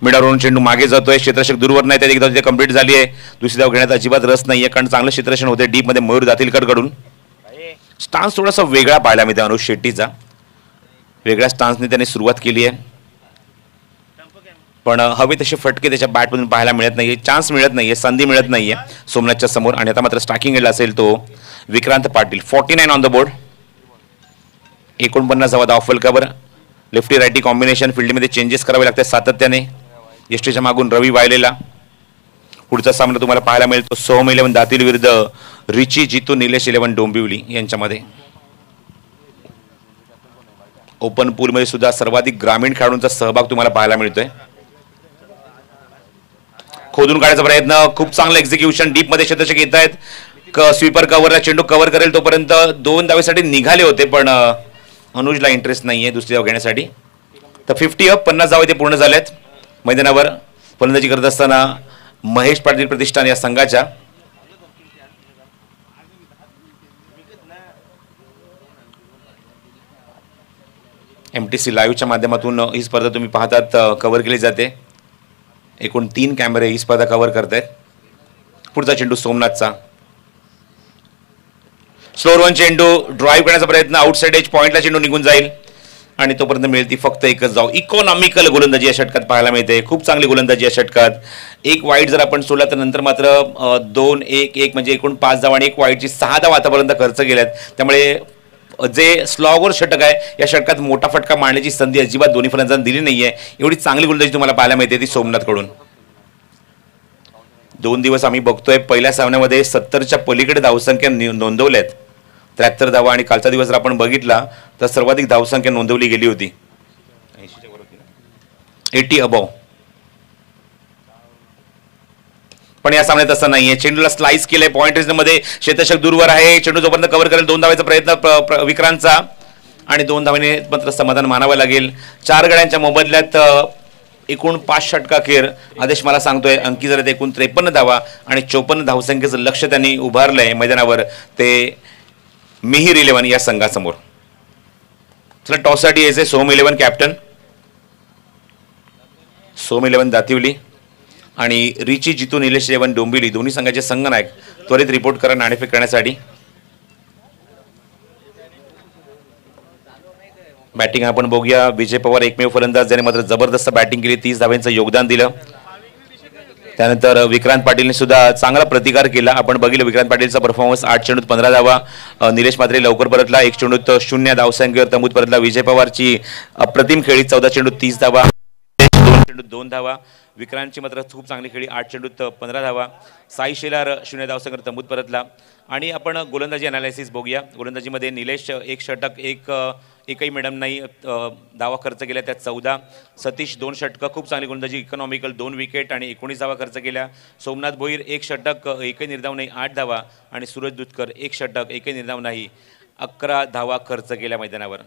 मिडावरून चेंडू मागे जातोय, क्षेत्ररक्षक दूरवर नाही, त्यात एकदा तिथे कंप्लीट झाली आहे. दुसरी धाव घेण्यात अजिबात रस नाहीये कारण चांगलं क्षेत्ररक्षण होते डीप मध्ये मयूर दातिलकर कडून. स्टान्स थोडासा वेगळा पाहायला मिळते अनुज शेट्टीचा, वेगळ्या स्टान्सने त्याने सुरुवात केली आहे पण हवे तसे फटके त्याच्या बॅटमधून पाहायला मिळत नाहीये, चान्स मिळत नाहीये, संधी मिळत नाहीये सोमनाथच्या समोर. आणि आता मात्र स्ट्रायकिंग एंडला असेल तो Vikrant Patil. 49 on the board, 49 धावा धाव फलकावर. लेफ्टी रायटी कॉम्बिनेशन फील्डमध्ये चेंजेस करावे लागतात सातत्याने. यष्टीच्या मागून रवी वायलेला. पुढचा सामना तुम्हाला पाहायला मिळेल तो सोहम 11 दातील विरुद्ध रिची जितू निलेश 11 डोंबिवली यांच्यामध्ये. ओपन पूलमध्ये सुद्धा सर्वाधिक ग्रामीण खेळाडूंचा सहभाग तुम्हाला पाहायला मिळतोय. खोदून काढायचा प्रयत्न, खूप चांगलं एक्झिक्युशन, डीप मध्ये क्षेत्ररक्षक येत आहेत. स्वीपर कव्हरला चेंडू कव्हर करेल तोपर्यंत 2 धावेसाठी निघाले होते पण अनुजला इंटरेस्ट नाहीये दुसरी धाव घेण्यासाठी. तर 50 अप 50 धावा इथे पूर्ण झाल्यात. मैदानावर फलंदाजी करत असताना महेश पाटील प्रतिष्ठान या संघाच्या MTC लाईव्हच्या माध्यमातून ही स्पर्धा तुम्ही पाहतात कव्हर केली जाते. एकूण 3 कॅमेरे ही स्पर्धा कव्हर करतायत. पुढचा चेंडू सोमनाथचा. स्लोअर वन चेंडू, ड्राईव्ह करण्याचा प्रयत्न, आउटसाइड एज पॉइंटला चेंडू निघून जाईल आणि तोपर्यंत मिळेल ती फक्त एकच धाव. इकॉनॉमिकल गोलंदाजी या षटकात पाहायला मिळते, खूप चांगली गोलंदाजी या षटकात. एक वाईट जर आपण सोडला तर नंतर मात्र 2-1-1 म्हणजे एकूण 5 धावा आणि 1 वाईटची 6 धावा आतापर्यंत खर्च केल्यात. त्यामुळे जे स्लॉगर षटक आहे या षटकात मोठा फटका मारण्याची संधी अजिबात दोन्ही फलंदाजांना दिली नाहीये. एवढी चांगली गोलंदाजी तुम्हाला पाहायला मिळते ती सोमनाथकडून. 2 दिवस आम्ही बघतोय पहिल्या सामन्यामध्ये 70च्या पलीकडे धावसंख्या नोंदवल्यात, 73 धावा. आणि कालचा दिवस जर आपण बघितला तर सर्वाधिक धावसंख्या नोंदवली गेली होती 80 अबव. पण या सामन्यात असं नाहीये. चेंडूला स्लाइस केलंय पॉइंट रेंजमध्ये, क्षेत्ररक्षक दूरवर आहे, चेंडू जोपर्यंत कव्हर करेल 2 धावांचा प्रयत्न विक्रांतचा आणि 2 धावांनी मात्र समाधान मानावं लागेल. 4 गड्यांच्या मोबदल्यात एकूण 5 षटकाखेर आदेश मला सांगतोय अंकी झाले एकूण 53 धावा आणि 54 धावसंख्येचं लक्ष त्यांनी उभारलंय मैदानावर ते मिहिर 11 या संघासमोर. चला टॉससाठी यायचे सोहम 11 कॅप्टन, सोहम 11 दातिवली आणि रिची जितू निलेश 11 डोंबिवली दोन्ही संघाचे संघनायक त्वरित रिपोर्ट करा नाणेफेक करण्यासाठी. बॅटिंग आपण बघूया. विजय पवार एकमेव फलंदाज ज्याने मात्र जबरदस्त बॅटिंग केली, 30 धावांचं योगदान दिलं. त्यानंतर विक्रांत पाटीलने सुद्धा चांगला प्रतिकार केला. आपण बघितलं विक्रांत पाटीलचा परफॉर्मन्स. 8 चेंडूत 15 धावा. निलेश मात्रे लवकर परतला, 1 चेंडूत 0 धावसंख्येवर तंबूत परतला. विजय पवारची अप्रतिम खेळी, 14 चेंडूत 30 धावा, 2 चेंडूत 2 धावा. विक्रांतची मात्र खूप चांगली खेळी, 8 चेंडूत 15 धावा. साई शेलार 0 धावसंख्येवर तंबूत परतला. आणि आपण गोलंदाजी अनालिसिस बघूया. गोलंदाजीमध्ये निलेश 1 षटक, एकही मॅडम नाही धावा खर्च केल्या, त्यात 14. सतीश 2 षटकं, खूप चांगली गोलंदाजी, इकॉनॉमिकल 2 विकेट आणि 19 धावा खर्च केल्या. सोमनाथ भोईर 1 षटक, एकही निर्धाव नाही, 8 धावा. आणि सूरज दुधकर 1 षटक, एकही निर्धाव नाही, 11 धावा खर्च केल्या मैदानावर.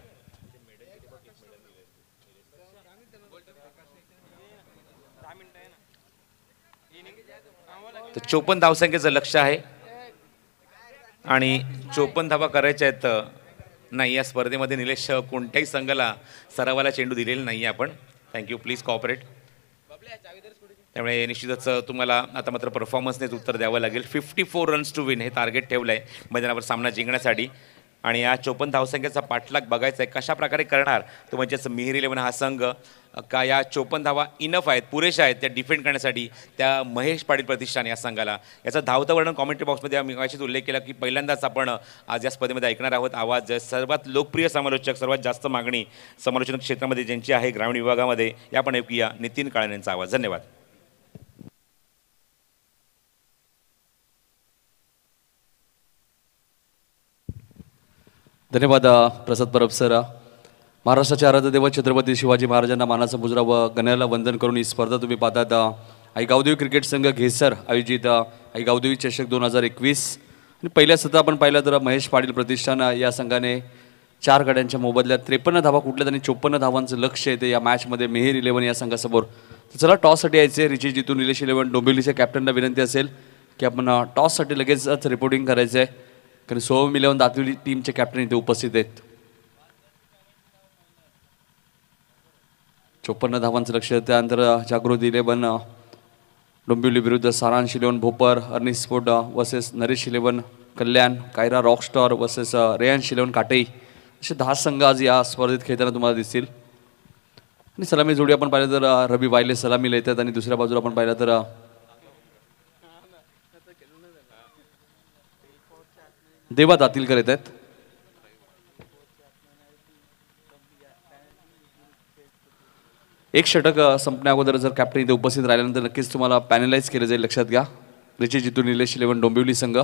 तर 54 धावसंख्येचं लक्ष आहे आणि 54 धावा करायच्या आहेत. नाही, या स्पर्धेमध्ये निलेश कोणत्याही संघाला सरावाला चेंडू दिलेला नाही आपण. Thank you, please cooperate. त्यामुळे निश्चितच तुम्हाला आता मात्र परफॉर्मन्सनेच उत्तर द्यावं लागेल. 54 रन्स टू विन हे टार्गेट ठेवलं आहे मैदानावर सामना जिंकण्यासाठी. आणि या 54 धावसंख्येचा पाठलाग बघायचा आहे कशा प्रकारे करणार तो म्हणजेच मिहिर 11 हा संघ का या 54 धावा इनफ आहेत पुरेशा आहेत त्या डिफेंड करण्यासाठी त्या महेश पाटील प्रतिष्ठान या संघाला. याचा धावतं वर्णन कॉमेंट्री बॉक्समध्ये आम्ही मगाशीच उल्लेख केला की पहिल्यांदाच आपण आज या स्पर्धेमध्ये ऐकणार आहोत आवाज. सर्वात लोकप्रिय समालोचक सर्वात जास्त मागणी समालोचन क्षेत्रामध्ये ज्यांची आहे ग्रामीण विभागामध्ये या पण ऐकूया नितीन काळे यांचा आवाज. धन्यवाद. धन्यवाद प्रसाद परब सर. महाराष्ट्राचे आराध्य देव छत्रपती शिवाजी महाराजांना मानाचा मुजरा व गण्याला वंदन करून ही स्पर्धा तुम्ही पाहतात. आई गावदेवी क्रिकेट संघ घेसर आयोजित आई गावदेवी चषक 2021 आणि पहिल्या सत्रात आपण पाहिलं तर महेश पाटील प्रतिष्ठान या संघाने 4 गड्यांच्या मोबदल्यात 53 धावा कुठल्या त्यांनी 54 धावांचं लक्ष येते या मॅचमध्ये मिहिर 11 या संघासमोर. तर चला टॉससाठी यायचे. रिची जितू निलेश 11 डोंबिवलीच्या कॅप्टनला विनंती असेल की आपण टॉससाठी लगेचच रिपोर्टिंग करायचं आहे कारण सोहम 11 दातुली टीमचे कॅप्टन इथे उपस्थित आहेत. 54 धावांचं लक्ष. त्यानंतर जागृती 11 डोंबिवली विरुद्ध सारांश 11 भोपर, अर्निस स्पोर्ट वर्सेस नरेश 11 कल्याण, कायरा रॉकस्टार वर्सेस रेयांश 11 काटई असे 10 संघ आज या स्पर्धेत खेळताना तुम्हाला दिसतील. आणि सलामी जोडी आपण पाहिलं तर रवी वायले सलामीला येतात आणि दुसऱ्या बाजूला आपण पाहिलं तर देवा दातीलकर येत आहेत. एक षटक संपण्या अगोदर जर कॅप्टन इथे उपस्थित राहिल्यानंतर नक्कीच तुम्हाला पॅनलाइज केले जाईल. लक्षात घ्या. रिची जितू निलेश 11 डोंबिवली संघ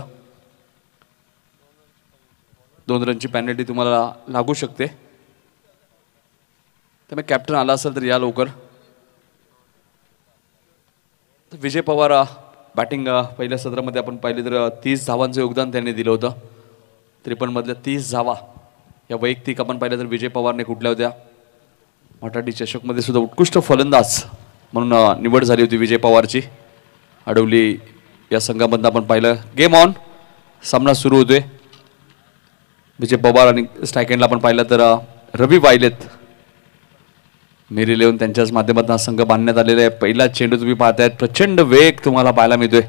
2 रनची पॅनल्टी तुम्हाला लागू शकते. त्यामुळे कॅप्टन आला असेल तर या लवकर. विजय पवार बॅटिंग पहिल्या सत्रामध्ये आपण पाहिले तर 30 धावांचं योगदान त्यांनी दिलं होतं. 53 मधल्या 30 धावा या वैयक्तिक आपण पाहिलं तर विजय पवारने कुठल्या होत्या. मराठी चषकमध्ये सुद्धा उत्कृष्ट फलंदाज म्हणून निवड झाली होती विजय पवारची. अडवली या संघामधनं आपण पाहिलं. Game on. सामना सुरू होतोय. विजय पवार आणि स्ट्राईक एंडला आपण पाहिलं तर रवी वायलेत. मिहिर 11 त्यांच्याच माध्यमातून हा संघ बांधण्यात आलेला आहे. पहिला चेंडू तुम्ही पाहतायत. प्रचंड वेग तुम्हाला पाहायला मिळतोय.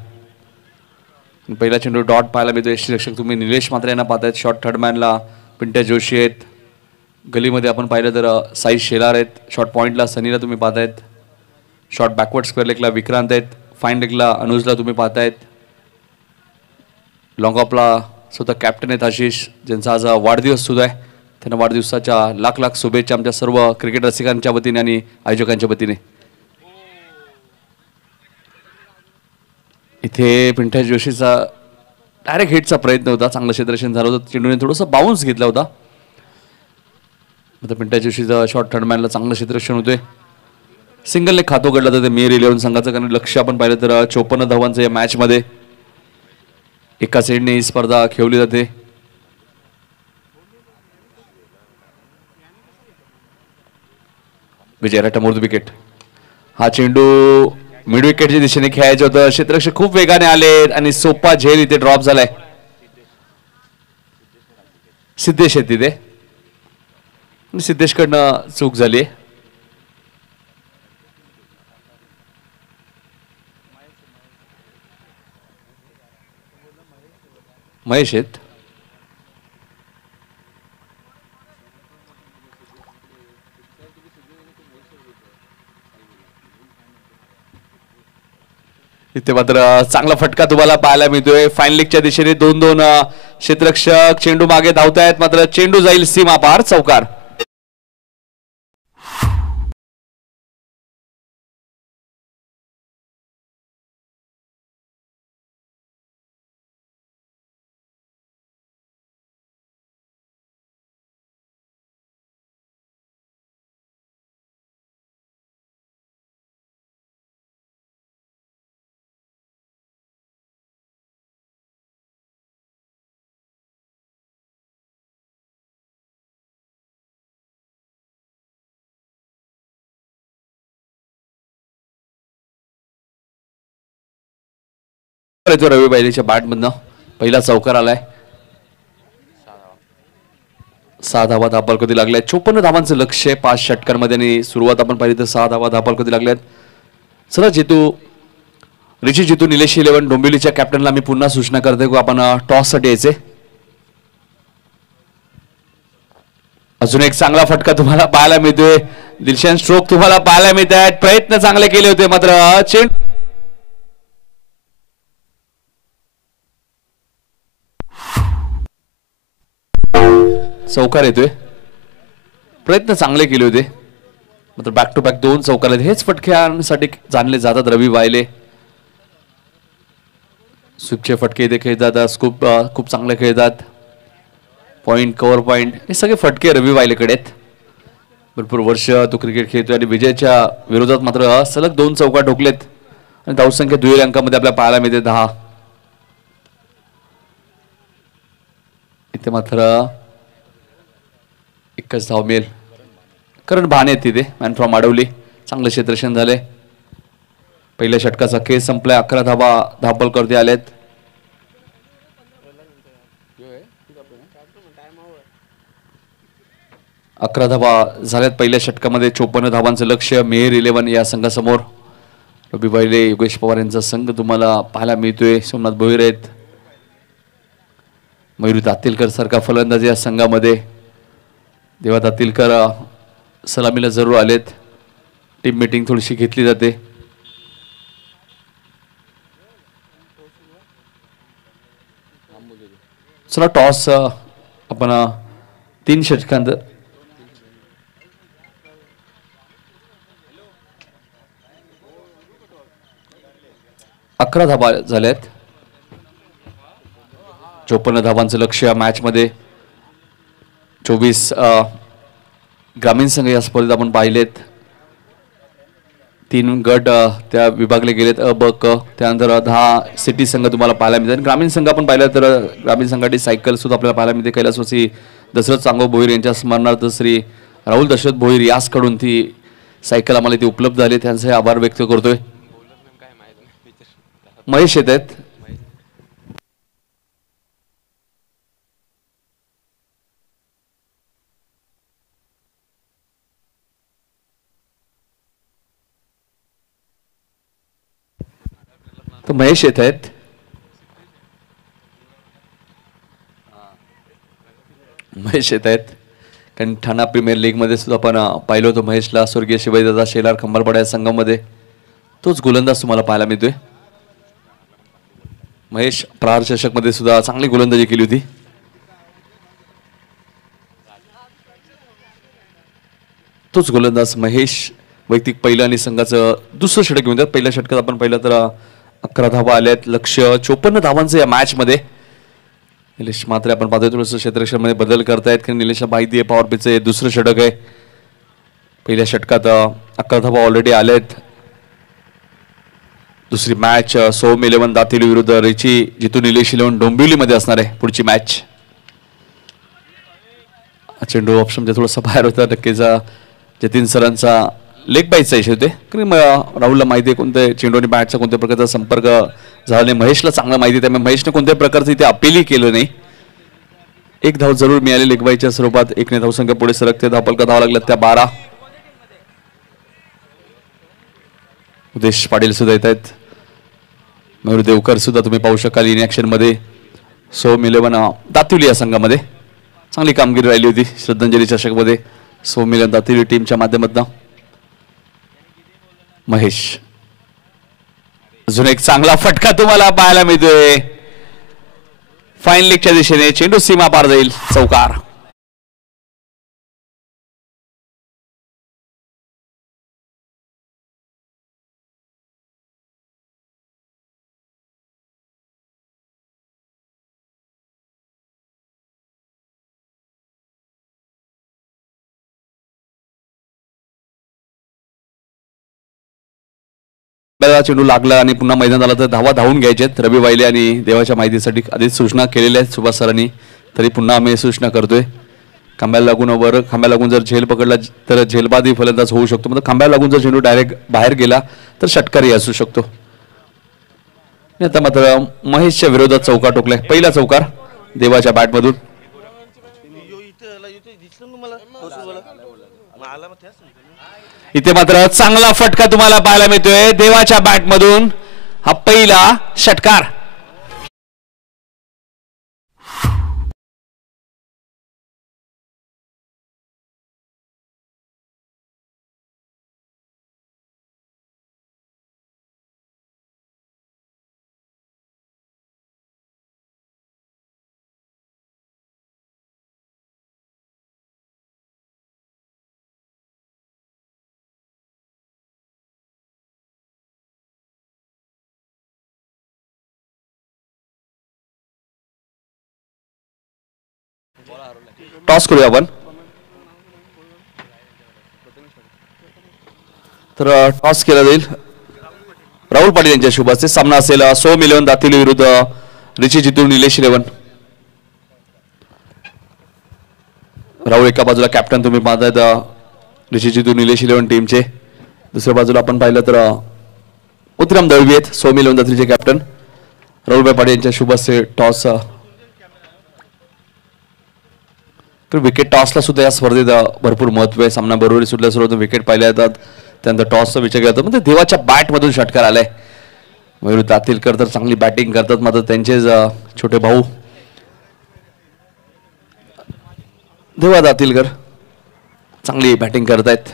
पहिला चेंडू डॉट पाहायला मिळतोय. यष्टीरक्षक तुम्ही निलेश मात्रे यांना पाहतायत. शॉर्ट थर्डमॅनला पिंट्या जोशी आहेत. गलीमध्ये आपण पाहिलं तर साई शेलार आहेत. शॉर्ट पॉईंटला सनीला तुम्ही पाहतायत. शॉर्ट बॅकवर्ड स्क्वेअर लेगला विक्रांत आहेत. फाईन लेगला अनुजला तुम्ही पाहतायत. लॉंग ऑफला स्वतः कॅप्टन आहेत आशिष ज्यांचा आज वाढदिवस सुद्धा आहे. त्यांना वाढदिवसाच्या लाख लाख शुभेच्छा आमच्या सर्व क्रिकेट रसिकांच्या वतीने आणि आयोजकांच्या वतीने. इथे पिंट्या जोशीचा डायरेक्ट हिटचा प्रयत्न होता. चांगलं क्षेत्ररक्षण झालं होतं. चेंडूने थोडंसं बाउन्स घेतला होता. आता पिंट्या जोशीचा शॉर्ट थर्डमॅनला चांगलं क्षेत्ररक्षण होतोय. सिंगलने खातो घडला तर मिहिर 11 संघाचं कारण लक्ष आपण पाहिलं तर 54 धावांचं या मॅचमध्ये एका सेडने ही स्पर्धा खेळली जाते. विजय राठामोर्द विकेट. हा चेंडू मिड विकेटच्या दिशेने खेळायचं होतं. क्षेत्ररक्षक खूप वेगाने आले आणि सोपा झेल इथे ड्रॉप झालाय. सिद्धेश आहेत तिथे. सिद्धेशकडनं चूक झाली. महेश आहेत. इथे मात्र चांगला फटका तुम्हाला पाहायला मिळतोय. फाईन लेगच्या दिशेने 2-2 क्षेत्ररक्षक चेंडू मागे धावतायत मात्र चेंडू जाईल सीमा पार. चौकार. रवी बैलीच्या बॅटमधनं पहिला चौकार आलाय. 6 धावा धापाल कधी लागल्या. 54 धावांचं लक्ष आहे 5 षटकांमध्ये आणि सुरुवात आपण पाहिली तर 6 धावा धापाल कधी लागल्यात. चला रिची जितू निलेश 11 डोंबिवलीच्या कॅप्टनला मी पुन्हा सूचना करते की आपण टॉससाठी यायचे. अजून एक चांगला फटका तुम्हाला पाहायला मिळतोय. दिलशान स्ट्रोक तुम्हाला पाहायला मिळत आहेत. प्रयत्न चांगले केले होते मात्र चेंडू चौकार येतोय. प्रयत्न चांगले केले होते मात्र बॅक टू बॅक 2 चौकार आहेत. हेच फटक्यांसाठी जाणले जातात रवी वायले. स्वीपचे फटके इथे खेळतात. स्कूप खूप चांगले खेळतात. पॉइंट कव्हर पॉइंट हे सगळे फटके रवी वायलेकडे आहेत. भरपूर वर्ष तो क्रिकेट खेळतोय आणि विजयच्या विरोधात मात्र सलग 2 चौकार ठोकलेत आणि धावसंख्या दुहेरी अंकामध्ये आपल्याला पाहायला मिळते 10. इथे मात्र एकच धाव मिळेल. करण भाने आहेत तिथे मॅन फ्रॉम आडवली. चांगलं क्षेत्ररक्षण झाले. पहिल्या षटकाचा खेळ संपलाय. 11 धावा धावपलकरती आलेत. अकरा धावा झाल्यात पहिल्या षटकामध्ये. 54 धावांचं लक्ष्य मेहर 11 या संघासमोर. रवी वायले योगेश पवार यांचा संघ तुम्हाला पाहायला मिळतोय. सोमनाथ भोईर आहेत. मयूर दातीलकर सारखा फलंदाज या संघामध्ये. देवा दातीलकर सलामीला जरूर आलेत. टीम मीटिंग थोडीशी घेतली जाते. चला टॉस आपण 3 षटकांत 11 धावा झाल्यात. 54 धावांचं लक्ष्य मॅच मध्ये. 24 ग्रामीण संघ या स्पर्धेत आपण पाहिलेत. 3 गट त्या विभागले गेलेत अ ब क. त्यानंतर 10 सिटी संघ तुम्हाला पाहायला मिळतात. ग्रामीण संघ आपण पाहिलं तर ग्रामीण संघाची सायकल सुद्धा आपल्याला पाहायला मिळते. कैलासवासी दशरथ सांगो भोईर यांच्या स्मरणार्थ श्री राहुल दशरथ भोईर यासकडून ती सायकल आम्हाला इथे उपलब्ध झाली. त्यांचे आभार व्यक्त करतोय. महेश येत आहेत. तर महेश येत आहेत. महेश येत आहेत कारण ठाणा प्रीमियर लीग मध्ये सुद्धा आपण पाहिलं होतं महेशला. स्वर्गीय शिवाजीदादा शेलार खंबालपाडा या संघामध्ये तोच गोलंदाज तुम्हाला पाहायला मिळतोय. महेश प्रहार चषक मध्ये सुद्धा चांगली गोलंदाजी केली होती. तोच गोलंदाज महेश वैयक्तिक पहिलं आणि संघाचं दुसरं षटक घेऊन जात. पहिल्या षटकात आपण पाहिलं तर 11 धावा आल्यात. लक्ष्य 54 धावांचं या मॅच मध्ये. निलेश मात्रे आपण पाहतोय थोडंसं क्षेत्ररक्षण मध्ये बदल करतायत कारण निलेशला माहिती आहे पॉवर प्लेचं दुसरं षटक आहे. पहिल्या षटकात 11 धावा ऑलरेडी आल्यात. दुसरी मॅच सोम 11 दातिली विरुद्ध रिची जितू निलेश 11 डोंबिवलीमध्ये असणार आहे पुढची मॅच. चेंडू ऑप्शन मध्ये थोडासा बाहेर होता. नक्कीच जतीन सरांचा लेग बाईचा इशू होते कारण राहुलला माहिती आहे कोणत्या चेंडू आणि बॅटचा कोणत्या प्रकारचा संपर्क झाला नाही. महेशला चांगला माहिती आहे त्यामुळे महेशने कोणत्याही प्रकारचं इथे अपीलही केलं नाही. 1 धाव जरूर मिळाली लेग बाईच्या स्वरूपात. 1ने धावसंख्या पुढे सरकते. धावपलका धावा लागल्यात त्या 12. उदेश पाटील सुद्धा येत आहेत. मयूर देवकर सुद्धा तुम्ही पाहू शकाल इन ऍक्शन मध्ये. सोम 11 दातिवली या संघामध्ये चांगली कामगिरी राहिली होती श्रद्धांजली चषक मध्ये. सोम 11 दातिवली टीमच्या माध्यमातून महेश. अजून एक चांगला फटका तुम्हाला पाहायला मिळतोय. फाईन लेगच्या दिशेने चेंडू सीमा पार जाईल. चौकार. चेंडू लागला आणि पुन्हा मैदानात आला तर धावा धावून घ्यायच्यात. रवी वायले आणि देवाच्या माहितीसाठी आधीच सूचना केलेल्या आहेत सुभाष सरांनी. तरी पुन्हा आम्ही सूचना करतोय. खांब्याला लागून जर झेल पकडला तर झेलबादी फलंदाज होऊ शकतो. म्हणजे खांब्याला लागून जर चेंडू डायरेक्ट बाहेर गेला तर षटकारी असू शकतो. आता मात्र महेशच्या विरोधात चौकार टोकलाय. पहिला चौकार देवाच्या बॅटमधून. इथे मात्र चांगला फटका तुम्हाला पाहायला मिळतोय देवाच्या बॅटमधून. हा पहिला षटकार. टॉस करूया आपण. तर टॉस केला जाईल. राहुल पाटील यांच्या शुभ हस्ते. सामना असेल सोम 11 दातिवली विरुद्ध रिची जितू निलेश 11. राहुल एका बाजूला कॅप्टन तुम्ही पाहतायत रिची जितू निलेश 11 टीमचे. दुसऱ्या बाजूला आपण पाहिलं तर उत्तम दळवी आहेत सोम 11 दातिवलीचे कॅप्टन. राहुल पाटील यांच्या शुभ हस्ते टॉस. विकेट टॉसला सुद्धा या स्पर्धेत भरपूर महत्व आहे. सामना बरोबरी सुटल्या सर्व विकेट पाहिल्या जातात. त्यानंतर टॉसचा विचार केला जातो. म्हणजे देवाच्या बॅटमधून षटकार आलाय. मयूर दातीलकर तर चांगली बॅटिंग करतात. मात्र त्यांचे छोटे भाऊ देवा दातीलकर चांगली बॅटिंग करतायत.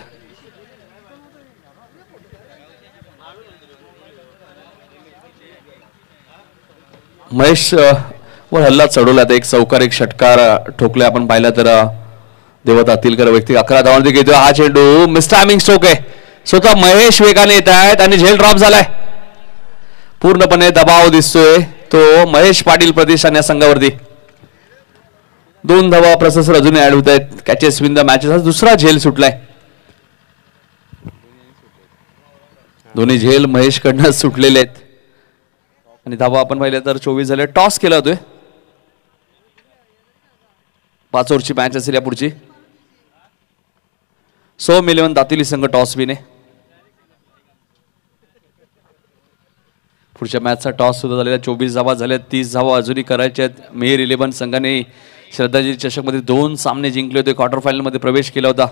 महेश वर हल्ला चढवला. एक चौकार एक षटकार ठोकले. आपण पाहिला तर देवा दातीलकर व्यक्ती 11 धावांवरती घेतोय. हा चेंडू मिस टायमिंग स्ट्रोक आहे. स्वतः महेश वेगाने येत आहेत आणि झेल ड्रॉप झालाय. पूर्णपणे दबाव दिसतोय तो महेश पाटील प्रतिष्ठान या संघावरती. 2 धावा प्रसेसर अजून ऍड होत आहेत. Catches win the matches. दुसरा झेल सुटलाय. दोन्ही झेल महेश कडनं सुटलेले आहेत. आणि धावा आपण पाहिलं तर 24 झाले. टॉस केला होतोय. 5 ओव्हरची मॅच असेल या पुढची. सोम 11 दातिवली संघ टॉस विने. पुढच्या मॅचचा टॉस सुद्धा झालेला. 24 धावा झाल्या. 30 धावा अजूनही करायच्या आहेत. मेहर 11 संघाने श्रद्धांजली चषक मध्ये 2 सामने जिंकले होते. क्वार्टर फायनल मध्ये प्रवेश केला होता.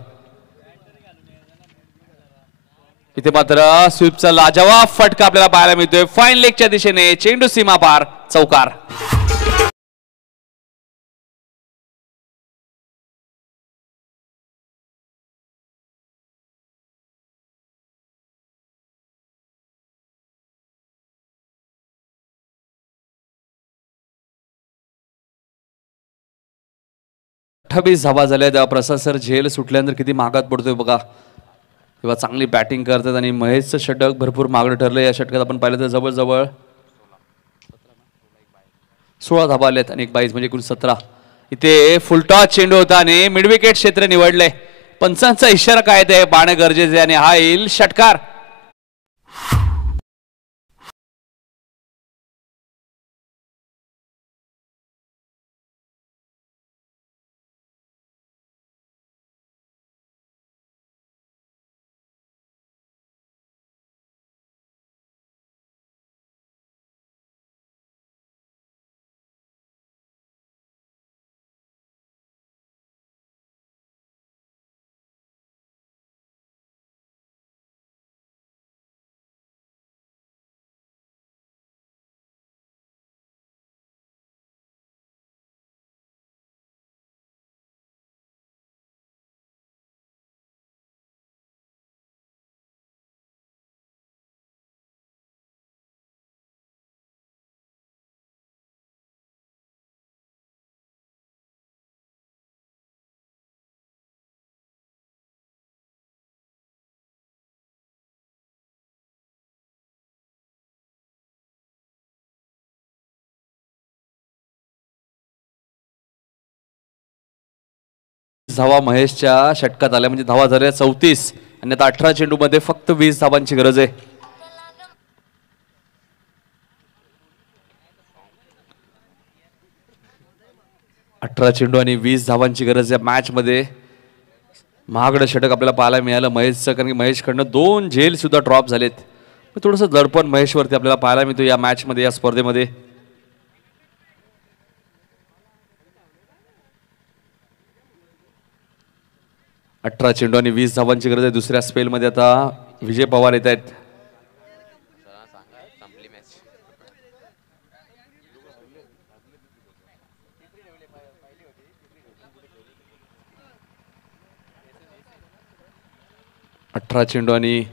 इथे मात्र स्वीपचा लाजवाब फटका आपल्याला पाहायला मिळतोय. फाईन लेगच्या दिशेने चेंडू सीमा पार. चौकार. धावा झाल्या. तेव्हा प्रसाद सर झेल सुटल्यानंतर किती महागात पडतोय बघा. तेव्हा चांगली बॅटिंग करतात आणि महेशचं षटक भरपूर मागणं ठरलं. या षटकात आपण पाहिलं तर जवळजवळ 16 धावा आल्यात आणि 22 म्हणजे एकूण 17. इथे फुलटॉस चेंडू होता आणि मिडविकेट क्षेत्र निवडलंय. पंचांचा इशारा काय ते पाहणं गरजेचं आहे आणि हा येईल षटकार. धावा महेशच्या षटकात आल्या म्हणजे धावा झाल्या 34 आणि आता 18 चेंडू मध्ये फक्त 20 धावांची गरज आहे. अठरा चेंडू आणि 20 धावांची गरज आहे मॅच मध्ये. महागडं षटक आपल्याला पाहायला मिळालं महेशचं कारण की महेशकडनं 2 झेल सुद्धा ड्रॉप झालेत. थोडंसं दडपण महेशवरती आपल्याला पाहायला मिळतो या मॅच मध्ये या स्पर्धेमध्ये. अठरा चेंडू आणि 20 धावांची गरज आहे. दुसऱ्या स्पेल मध्ये आता विजय पवार येत आहेत. अठरा चेंडू आणि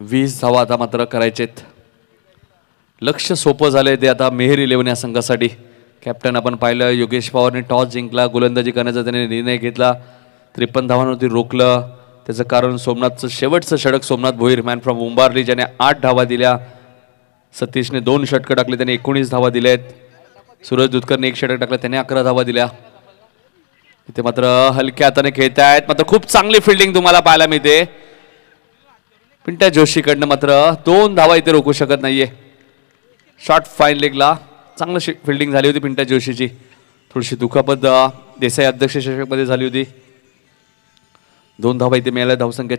20 धावा आता मात्र करायचेत. लक्ष सोपं झालंय ते आता मेहर 11 या संघासाठी. कॅप्टन आपण पाहिलं योगेश पवारने टॉस जिंकला, गोलंदाजी करण्याचा त्याने निर्णय घेतला. 53 धावांवरती रोखलं. त्याचं कारण सोमनाथचं शेवटचं षटक सोमनाथ भोईर मॅन फ्रॉम उंबारली ज्याने 8 धावा दिल्या. सतीशने 2 षटकं टाकले त्याने 19 धावा दिल्या आहेत. सूरज दुधकरने 1 षटक टाकलं त्याने 11 धावा दिल्या. इथे मात्र हलक्या हाताने खेळतायत, मात्र खूप चांगली फिल्डिंग तुम्हाला पाहायला मिळते पिंट्या जोशीकडनं. मात्र 2 धावा इथे रोखू शकत नाहीये. शॉर्ट फाईन लेगला चांगलं फिल्डिंग झाली होती पिंट्या जोशीची. थोडीशी दुखापत देसाई अध्यक्ष चषकमध्ये झाली होती. 2 धावा इथे मिळाल्या. धावसंख्या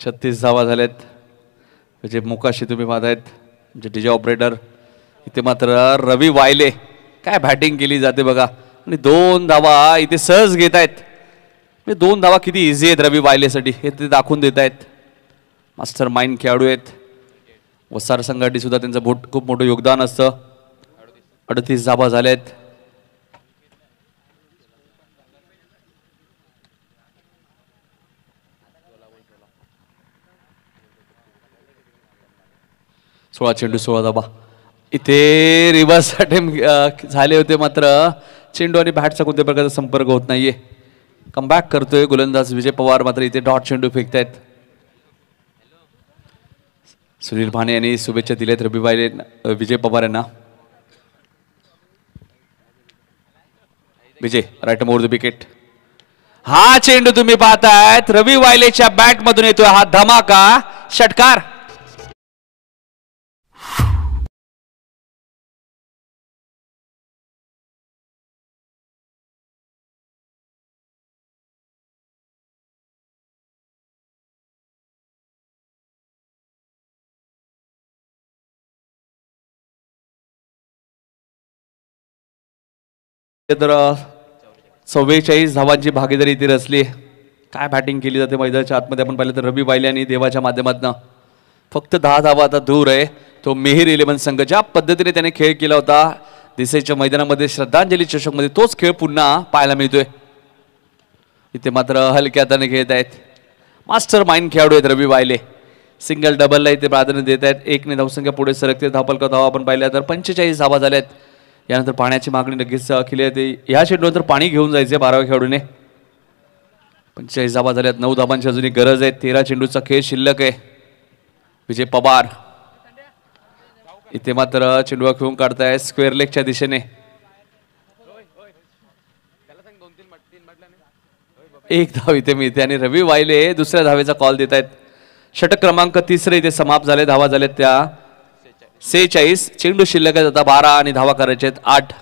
36 धावा झाल्यात. म्हणजे मोकाशी तुम्ही पाहतायत म्हणजे डीजे ऑपरेटर. इथे मात्र रवी वायले काय बॅटिंग केली जाते बघा, आणि 2 धावा इथे सहज घेत आहेत. 2 धावा किती इझी आहेत रवी वायलेसाठी हे ते दाखवून देत आहेत. मास्टर माइंड खेळाडू आहेत. वसार संघाटी सुद्धा त्यांचं खूप मोठं योगदान असतं. 38 धावा झाल्यात. सोळा चेंडू 16 धावा. इथे रिव्हर्स अटेम्प्ट झाले होते, मात्र चेंडू आणि बॅटचा कोणत्या प्रकारचा संपर्क होत नाहीये. कमबॅक करतोय गोलंदाज विजय पवार. मात्र इथे डॉट चेंडू फेकतायत. सुनील भाणे यांनी शुभेच्छा दिल्यात रवी वायले विजय पवार यांना. विजय राईट मोर द विकेट. हा चेंडू तुम्ही पाहतायत रवी वायलेच्या बॅट मधून येतोय. हा धमाका षटकार. तर 44 धावांची भागीदारी इथे रचली. काय बॅटिंग केली जाते मैदानाच्या आतमध्ये आपण पाहिलं तर रवी वायले आणि देवाच्या माध्यमातून फक्त 10 धावा आता दूर आहे तो मेहर 11 संघ. ज्या पद्धतीने त्याने खेळ केला होता देसाईच्या मैदानामध्ये श्रद्धांजली चषकमध्ये, तोच खेळ पुन्हा पाहायला मिळतोय. इथे मात्र हलक्या हाताने खेळत आहेत. मास्टर माइंड खेळाडू आहेत रवी वायले. सिंगल डबलला इथे प्राधान्य देत आहेत. 1 ने धावसंख्या पुढे सरकते. धावफलक धावा आपण पाहिल्या तर 45 धावा झाल्यात. यानंतर पाण्याची मागणी लगेच केली आहे. या चेंडूनंतर पाणी घेऊन जायचे 12व्या खेळाडूने. 45 धावा झाल्यात. 9 धावांची अजूनही गरज आहे. 13 चेंडूचा खेळ शिल्लक आहे. विजय पवार इथे मात्र चेंडूवा खेळून काढताय स्क्वेअर लेगच्या दिशेने. 1 धाव इथे मिळते आणि रवी वायले दुसऱ्या धावेचा कॉल देत आहेत. षटक क्रमांक 3 इथे समाप्त झाले. धावा झाल्यात त्या 46. चेंडू शिल्लक आहेत आता 12 आणि धावा करायचे आहेत 8.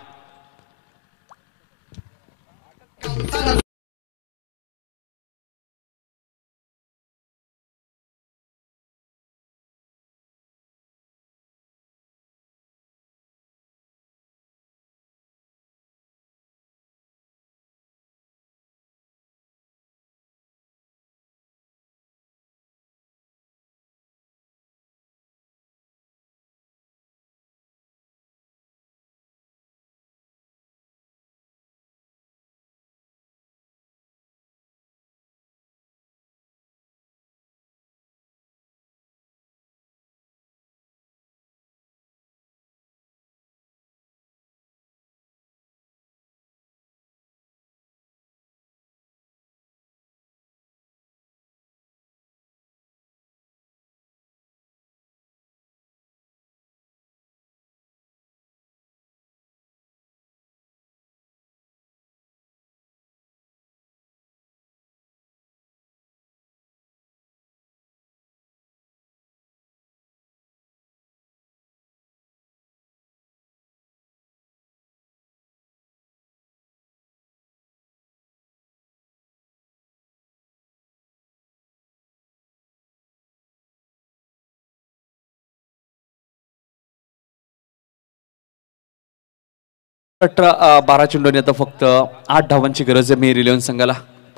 अठरा 12 चेंडूंनी आता फक्त 8 धावांची गरज आहे मेहर 11 संघाला.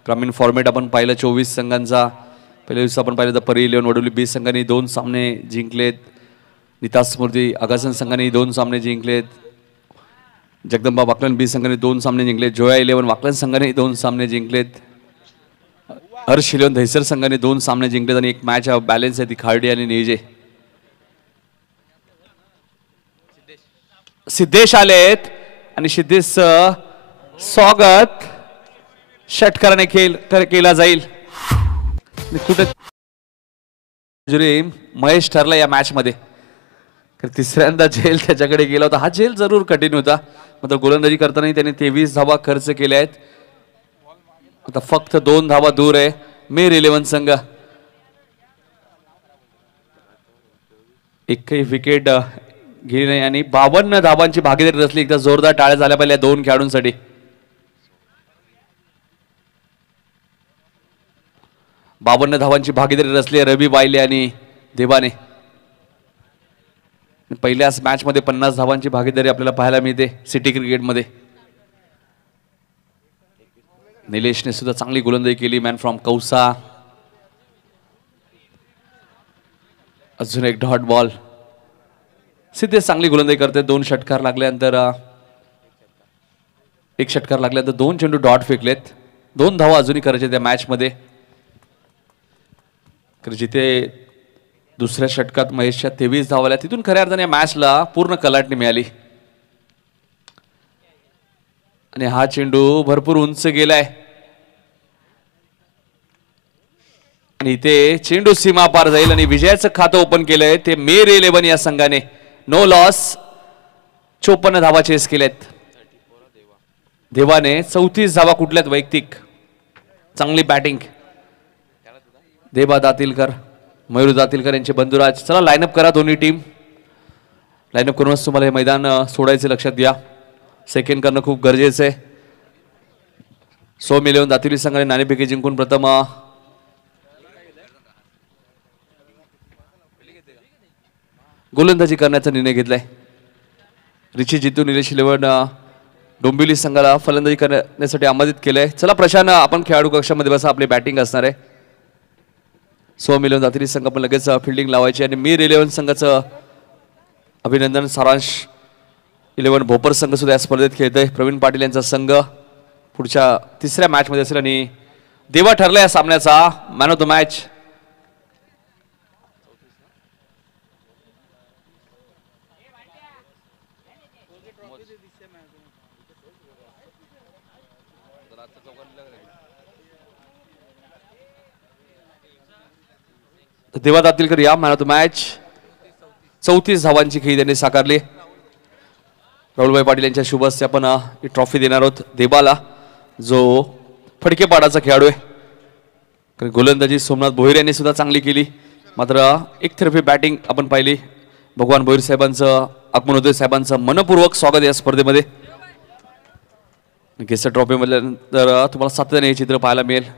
ग्रामीण फॉर्मॅट आपण पाहिलं 24 संघांचा. पहिल्या दिवशी आपण पाहिलं तर परी 11 वडोली 20 संघांनी 2 सामने जिंकलेत. निता स्मृती आगासन संघाने 2 सामने जिंकलेत. जगदंबा वाकलन 20 संघाने 2 सामने जिंकलेत. जोया 11 वाकलन संघाने 2 सामने जिंकलेत. हर्ष 11 दहिसर संघाने 2 सामने जिंकलेत आणि एक मॅच बॅलन्स आहे ती खार्डी आणि निजे. सिद्धेश आलेत आणि सिद्धेश स्वागत षटकाराने केला जाईल. कुठे महेश ठरला या मॅच मध्ये. तिसऱ्यांदा झेल त्याच्याकडे गेला होता. हा झेल जरूर कठीण होता, मात्र गोलंदाजी करताना त्याने 23 धावा खर्च केल्या आहेत. आता फक्त 2 धावा दूर आहे मेर 11 संघ. एकही विकेट गेली नाही आणि 52 धावांची भागीदारी रचली. एकदा जोरदार टाळ्या झाल्या पाहिजे दोन खेळाडूंसाठी. बावन्न धावांची भागीदारी रचली रवी वायले आणि देवाने. पहिल्याच मॅच मध्ये 50 धावांची भागीदारी आपल्याला पाहायला मिळते सिटी क्रिकेटमध्ये. निलेशने सुद्धा चांगली गोलंदाजी केली. Man from Kausa. अजून एक डॉट बॉल. सिद्धेश चांगली गोलंदाजी करते. 2 षटकार लागल्यानंतर एक षटकार लागल्यानंतर 2 चेंडू डॉट फेकलेत. 2 धावा अजूनही करायचे त्या मॅच मध्ये. जिथे दुसऱ्या षटकात महेशच्या 23 धावा, तिथून खऱ्या अर्थाने या मॅचला पूर्ण कलाटणी मिळाली. आणि हा चेंडू भरपूर उंच गेलाय आणि इथे चेंडू सीमा पार जाईल आणि विजयाचं खातं ओपन केलंय ते मेर 11 या संघाने. No loss. 54 धावा चेस केल्यात. देवाने 34 धावा कुठल्यात वैयक्तिक. चांगली बॅटिंग. देवा दातीलकर, मयूर दातीलकर यांचे बंधुराज. चला लाईनअप करा दोन्ही टीम. लाईनअप करूनच तुम्हाला हे मैदान सोडायचे लक्षात घ्या. सेकंड करणं खूप गरजेचं आहे. 100 मिलियन दातिवली संघाने नाणेफेकी जिंकून प्रथम गोलंदाजी करण्याचा निर्णय घेतलाय. रिची जितू निलेश 11 डोंबिवली संघाला फलंदाजी करण्यासाठी आमंत्रित केलंय. चला प्रशांत आपण खेळाडू कक्षामध्ये बसा. आपली बॅटिंग असणार आहे. 100 मिलियन दातिवली संघ पण लगेच फिल्डिंग लावायची आणि मेर 11 संघाचं अभिनंदन. सारांश 11 भोपर संघ सुद्धा या स्पर्धेत खेळतोय. प्रवीण पाटील यांचा संघ पुढच्या 3ऱ्या मॅच मध्ये असेल आणि देवा ठरला या सामन्याचा मॅन ऑफ द मॅच. देवा दातीलकर या मॅन ऑफ द मॅच. 34 धावांची खेळी त्यांनी साकारली. राहुलभाई पाटील यांच्या शुभ हस्ते आपण ही ट्रॉफी देणार आहोत देवाला, जो फडकेपाडाचा खेळाडू आहे. गोलंदाजी सोमनाथ भोईर यांनी सुद्धा चांगली केली, मात्र एकतर्फी बॅटिंग आपण पाहिली. भगवान भोईर साहेबांचं आगमन होते. साहेबांचं मनपूर्वक स्वागत या स्पर्धेमध्ये. केसर ट्रॉफी मध्ये तुम्हाला सातत्याने हे चित्र पाहायला मिळेल.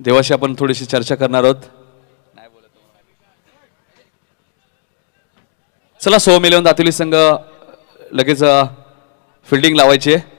देवाशी आपण थोडीशी चर्चा करणार आहोत. चला 100 मिलियन दातिवली संघ लगेच फिल्डिंग लावायची आहे.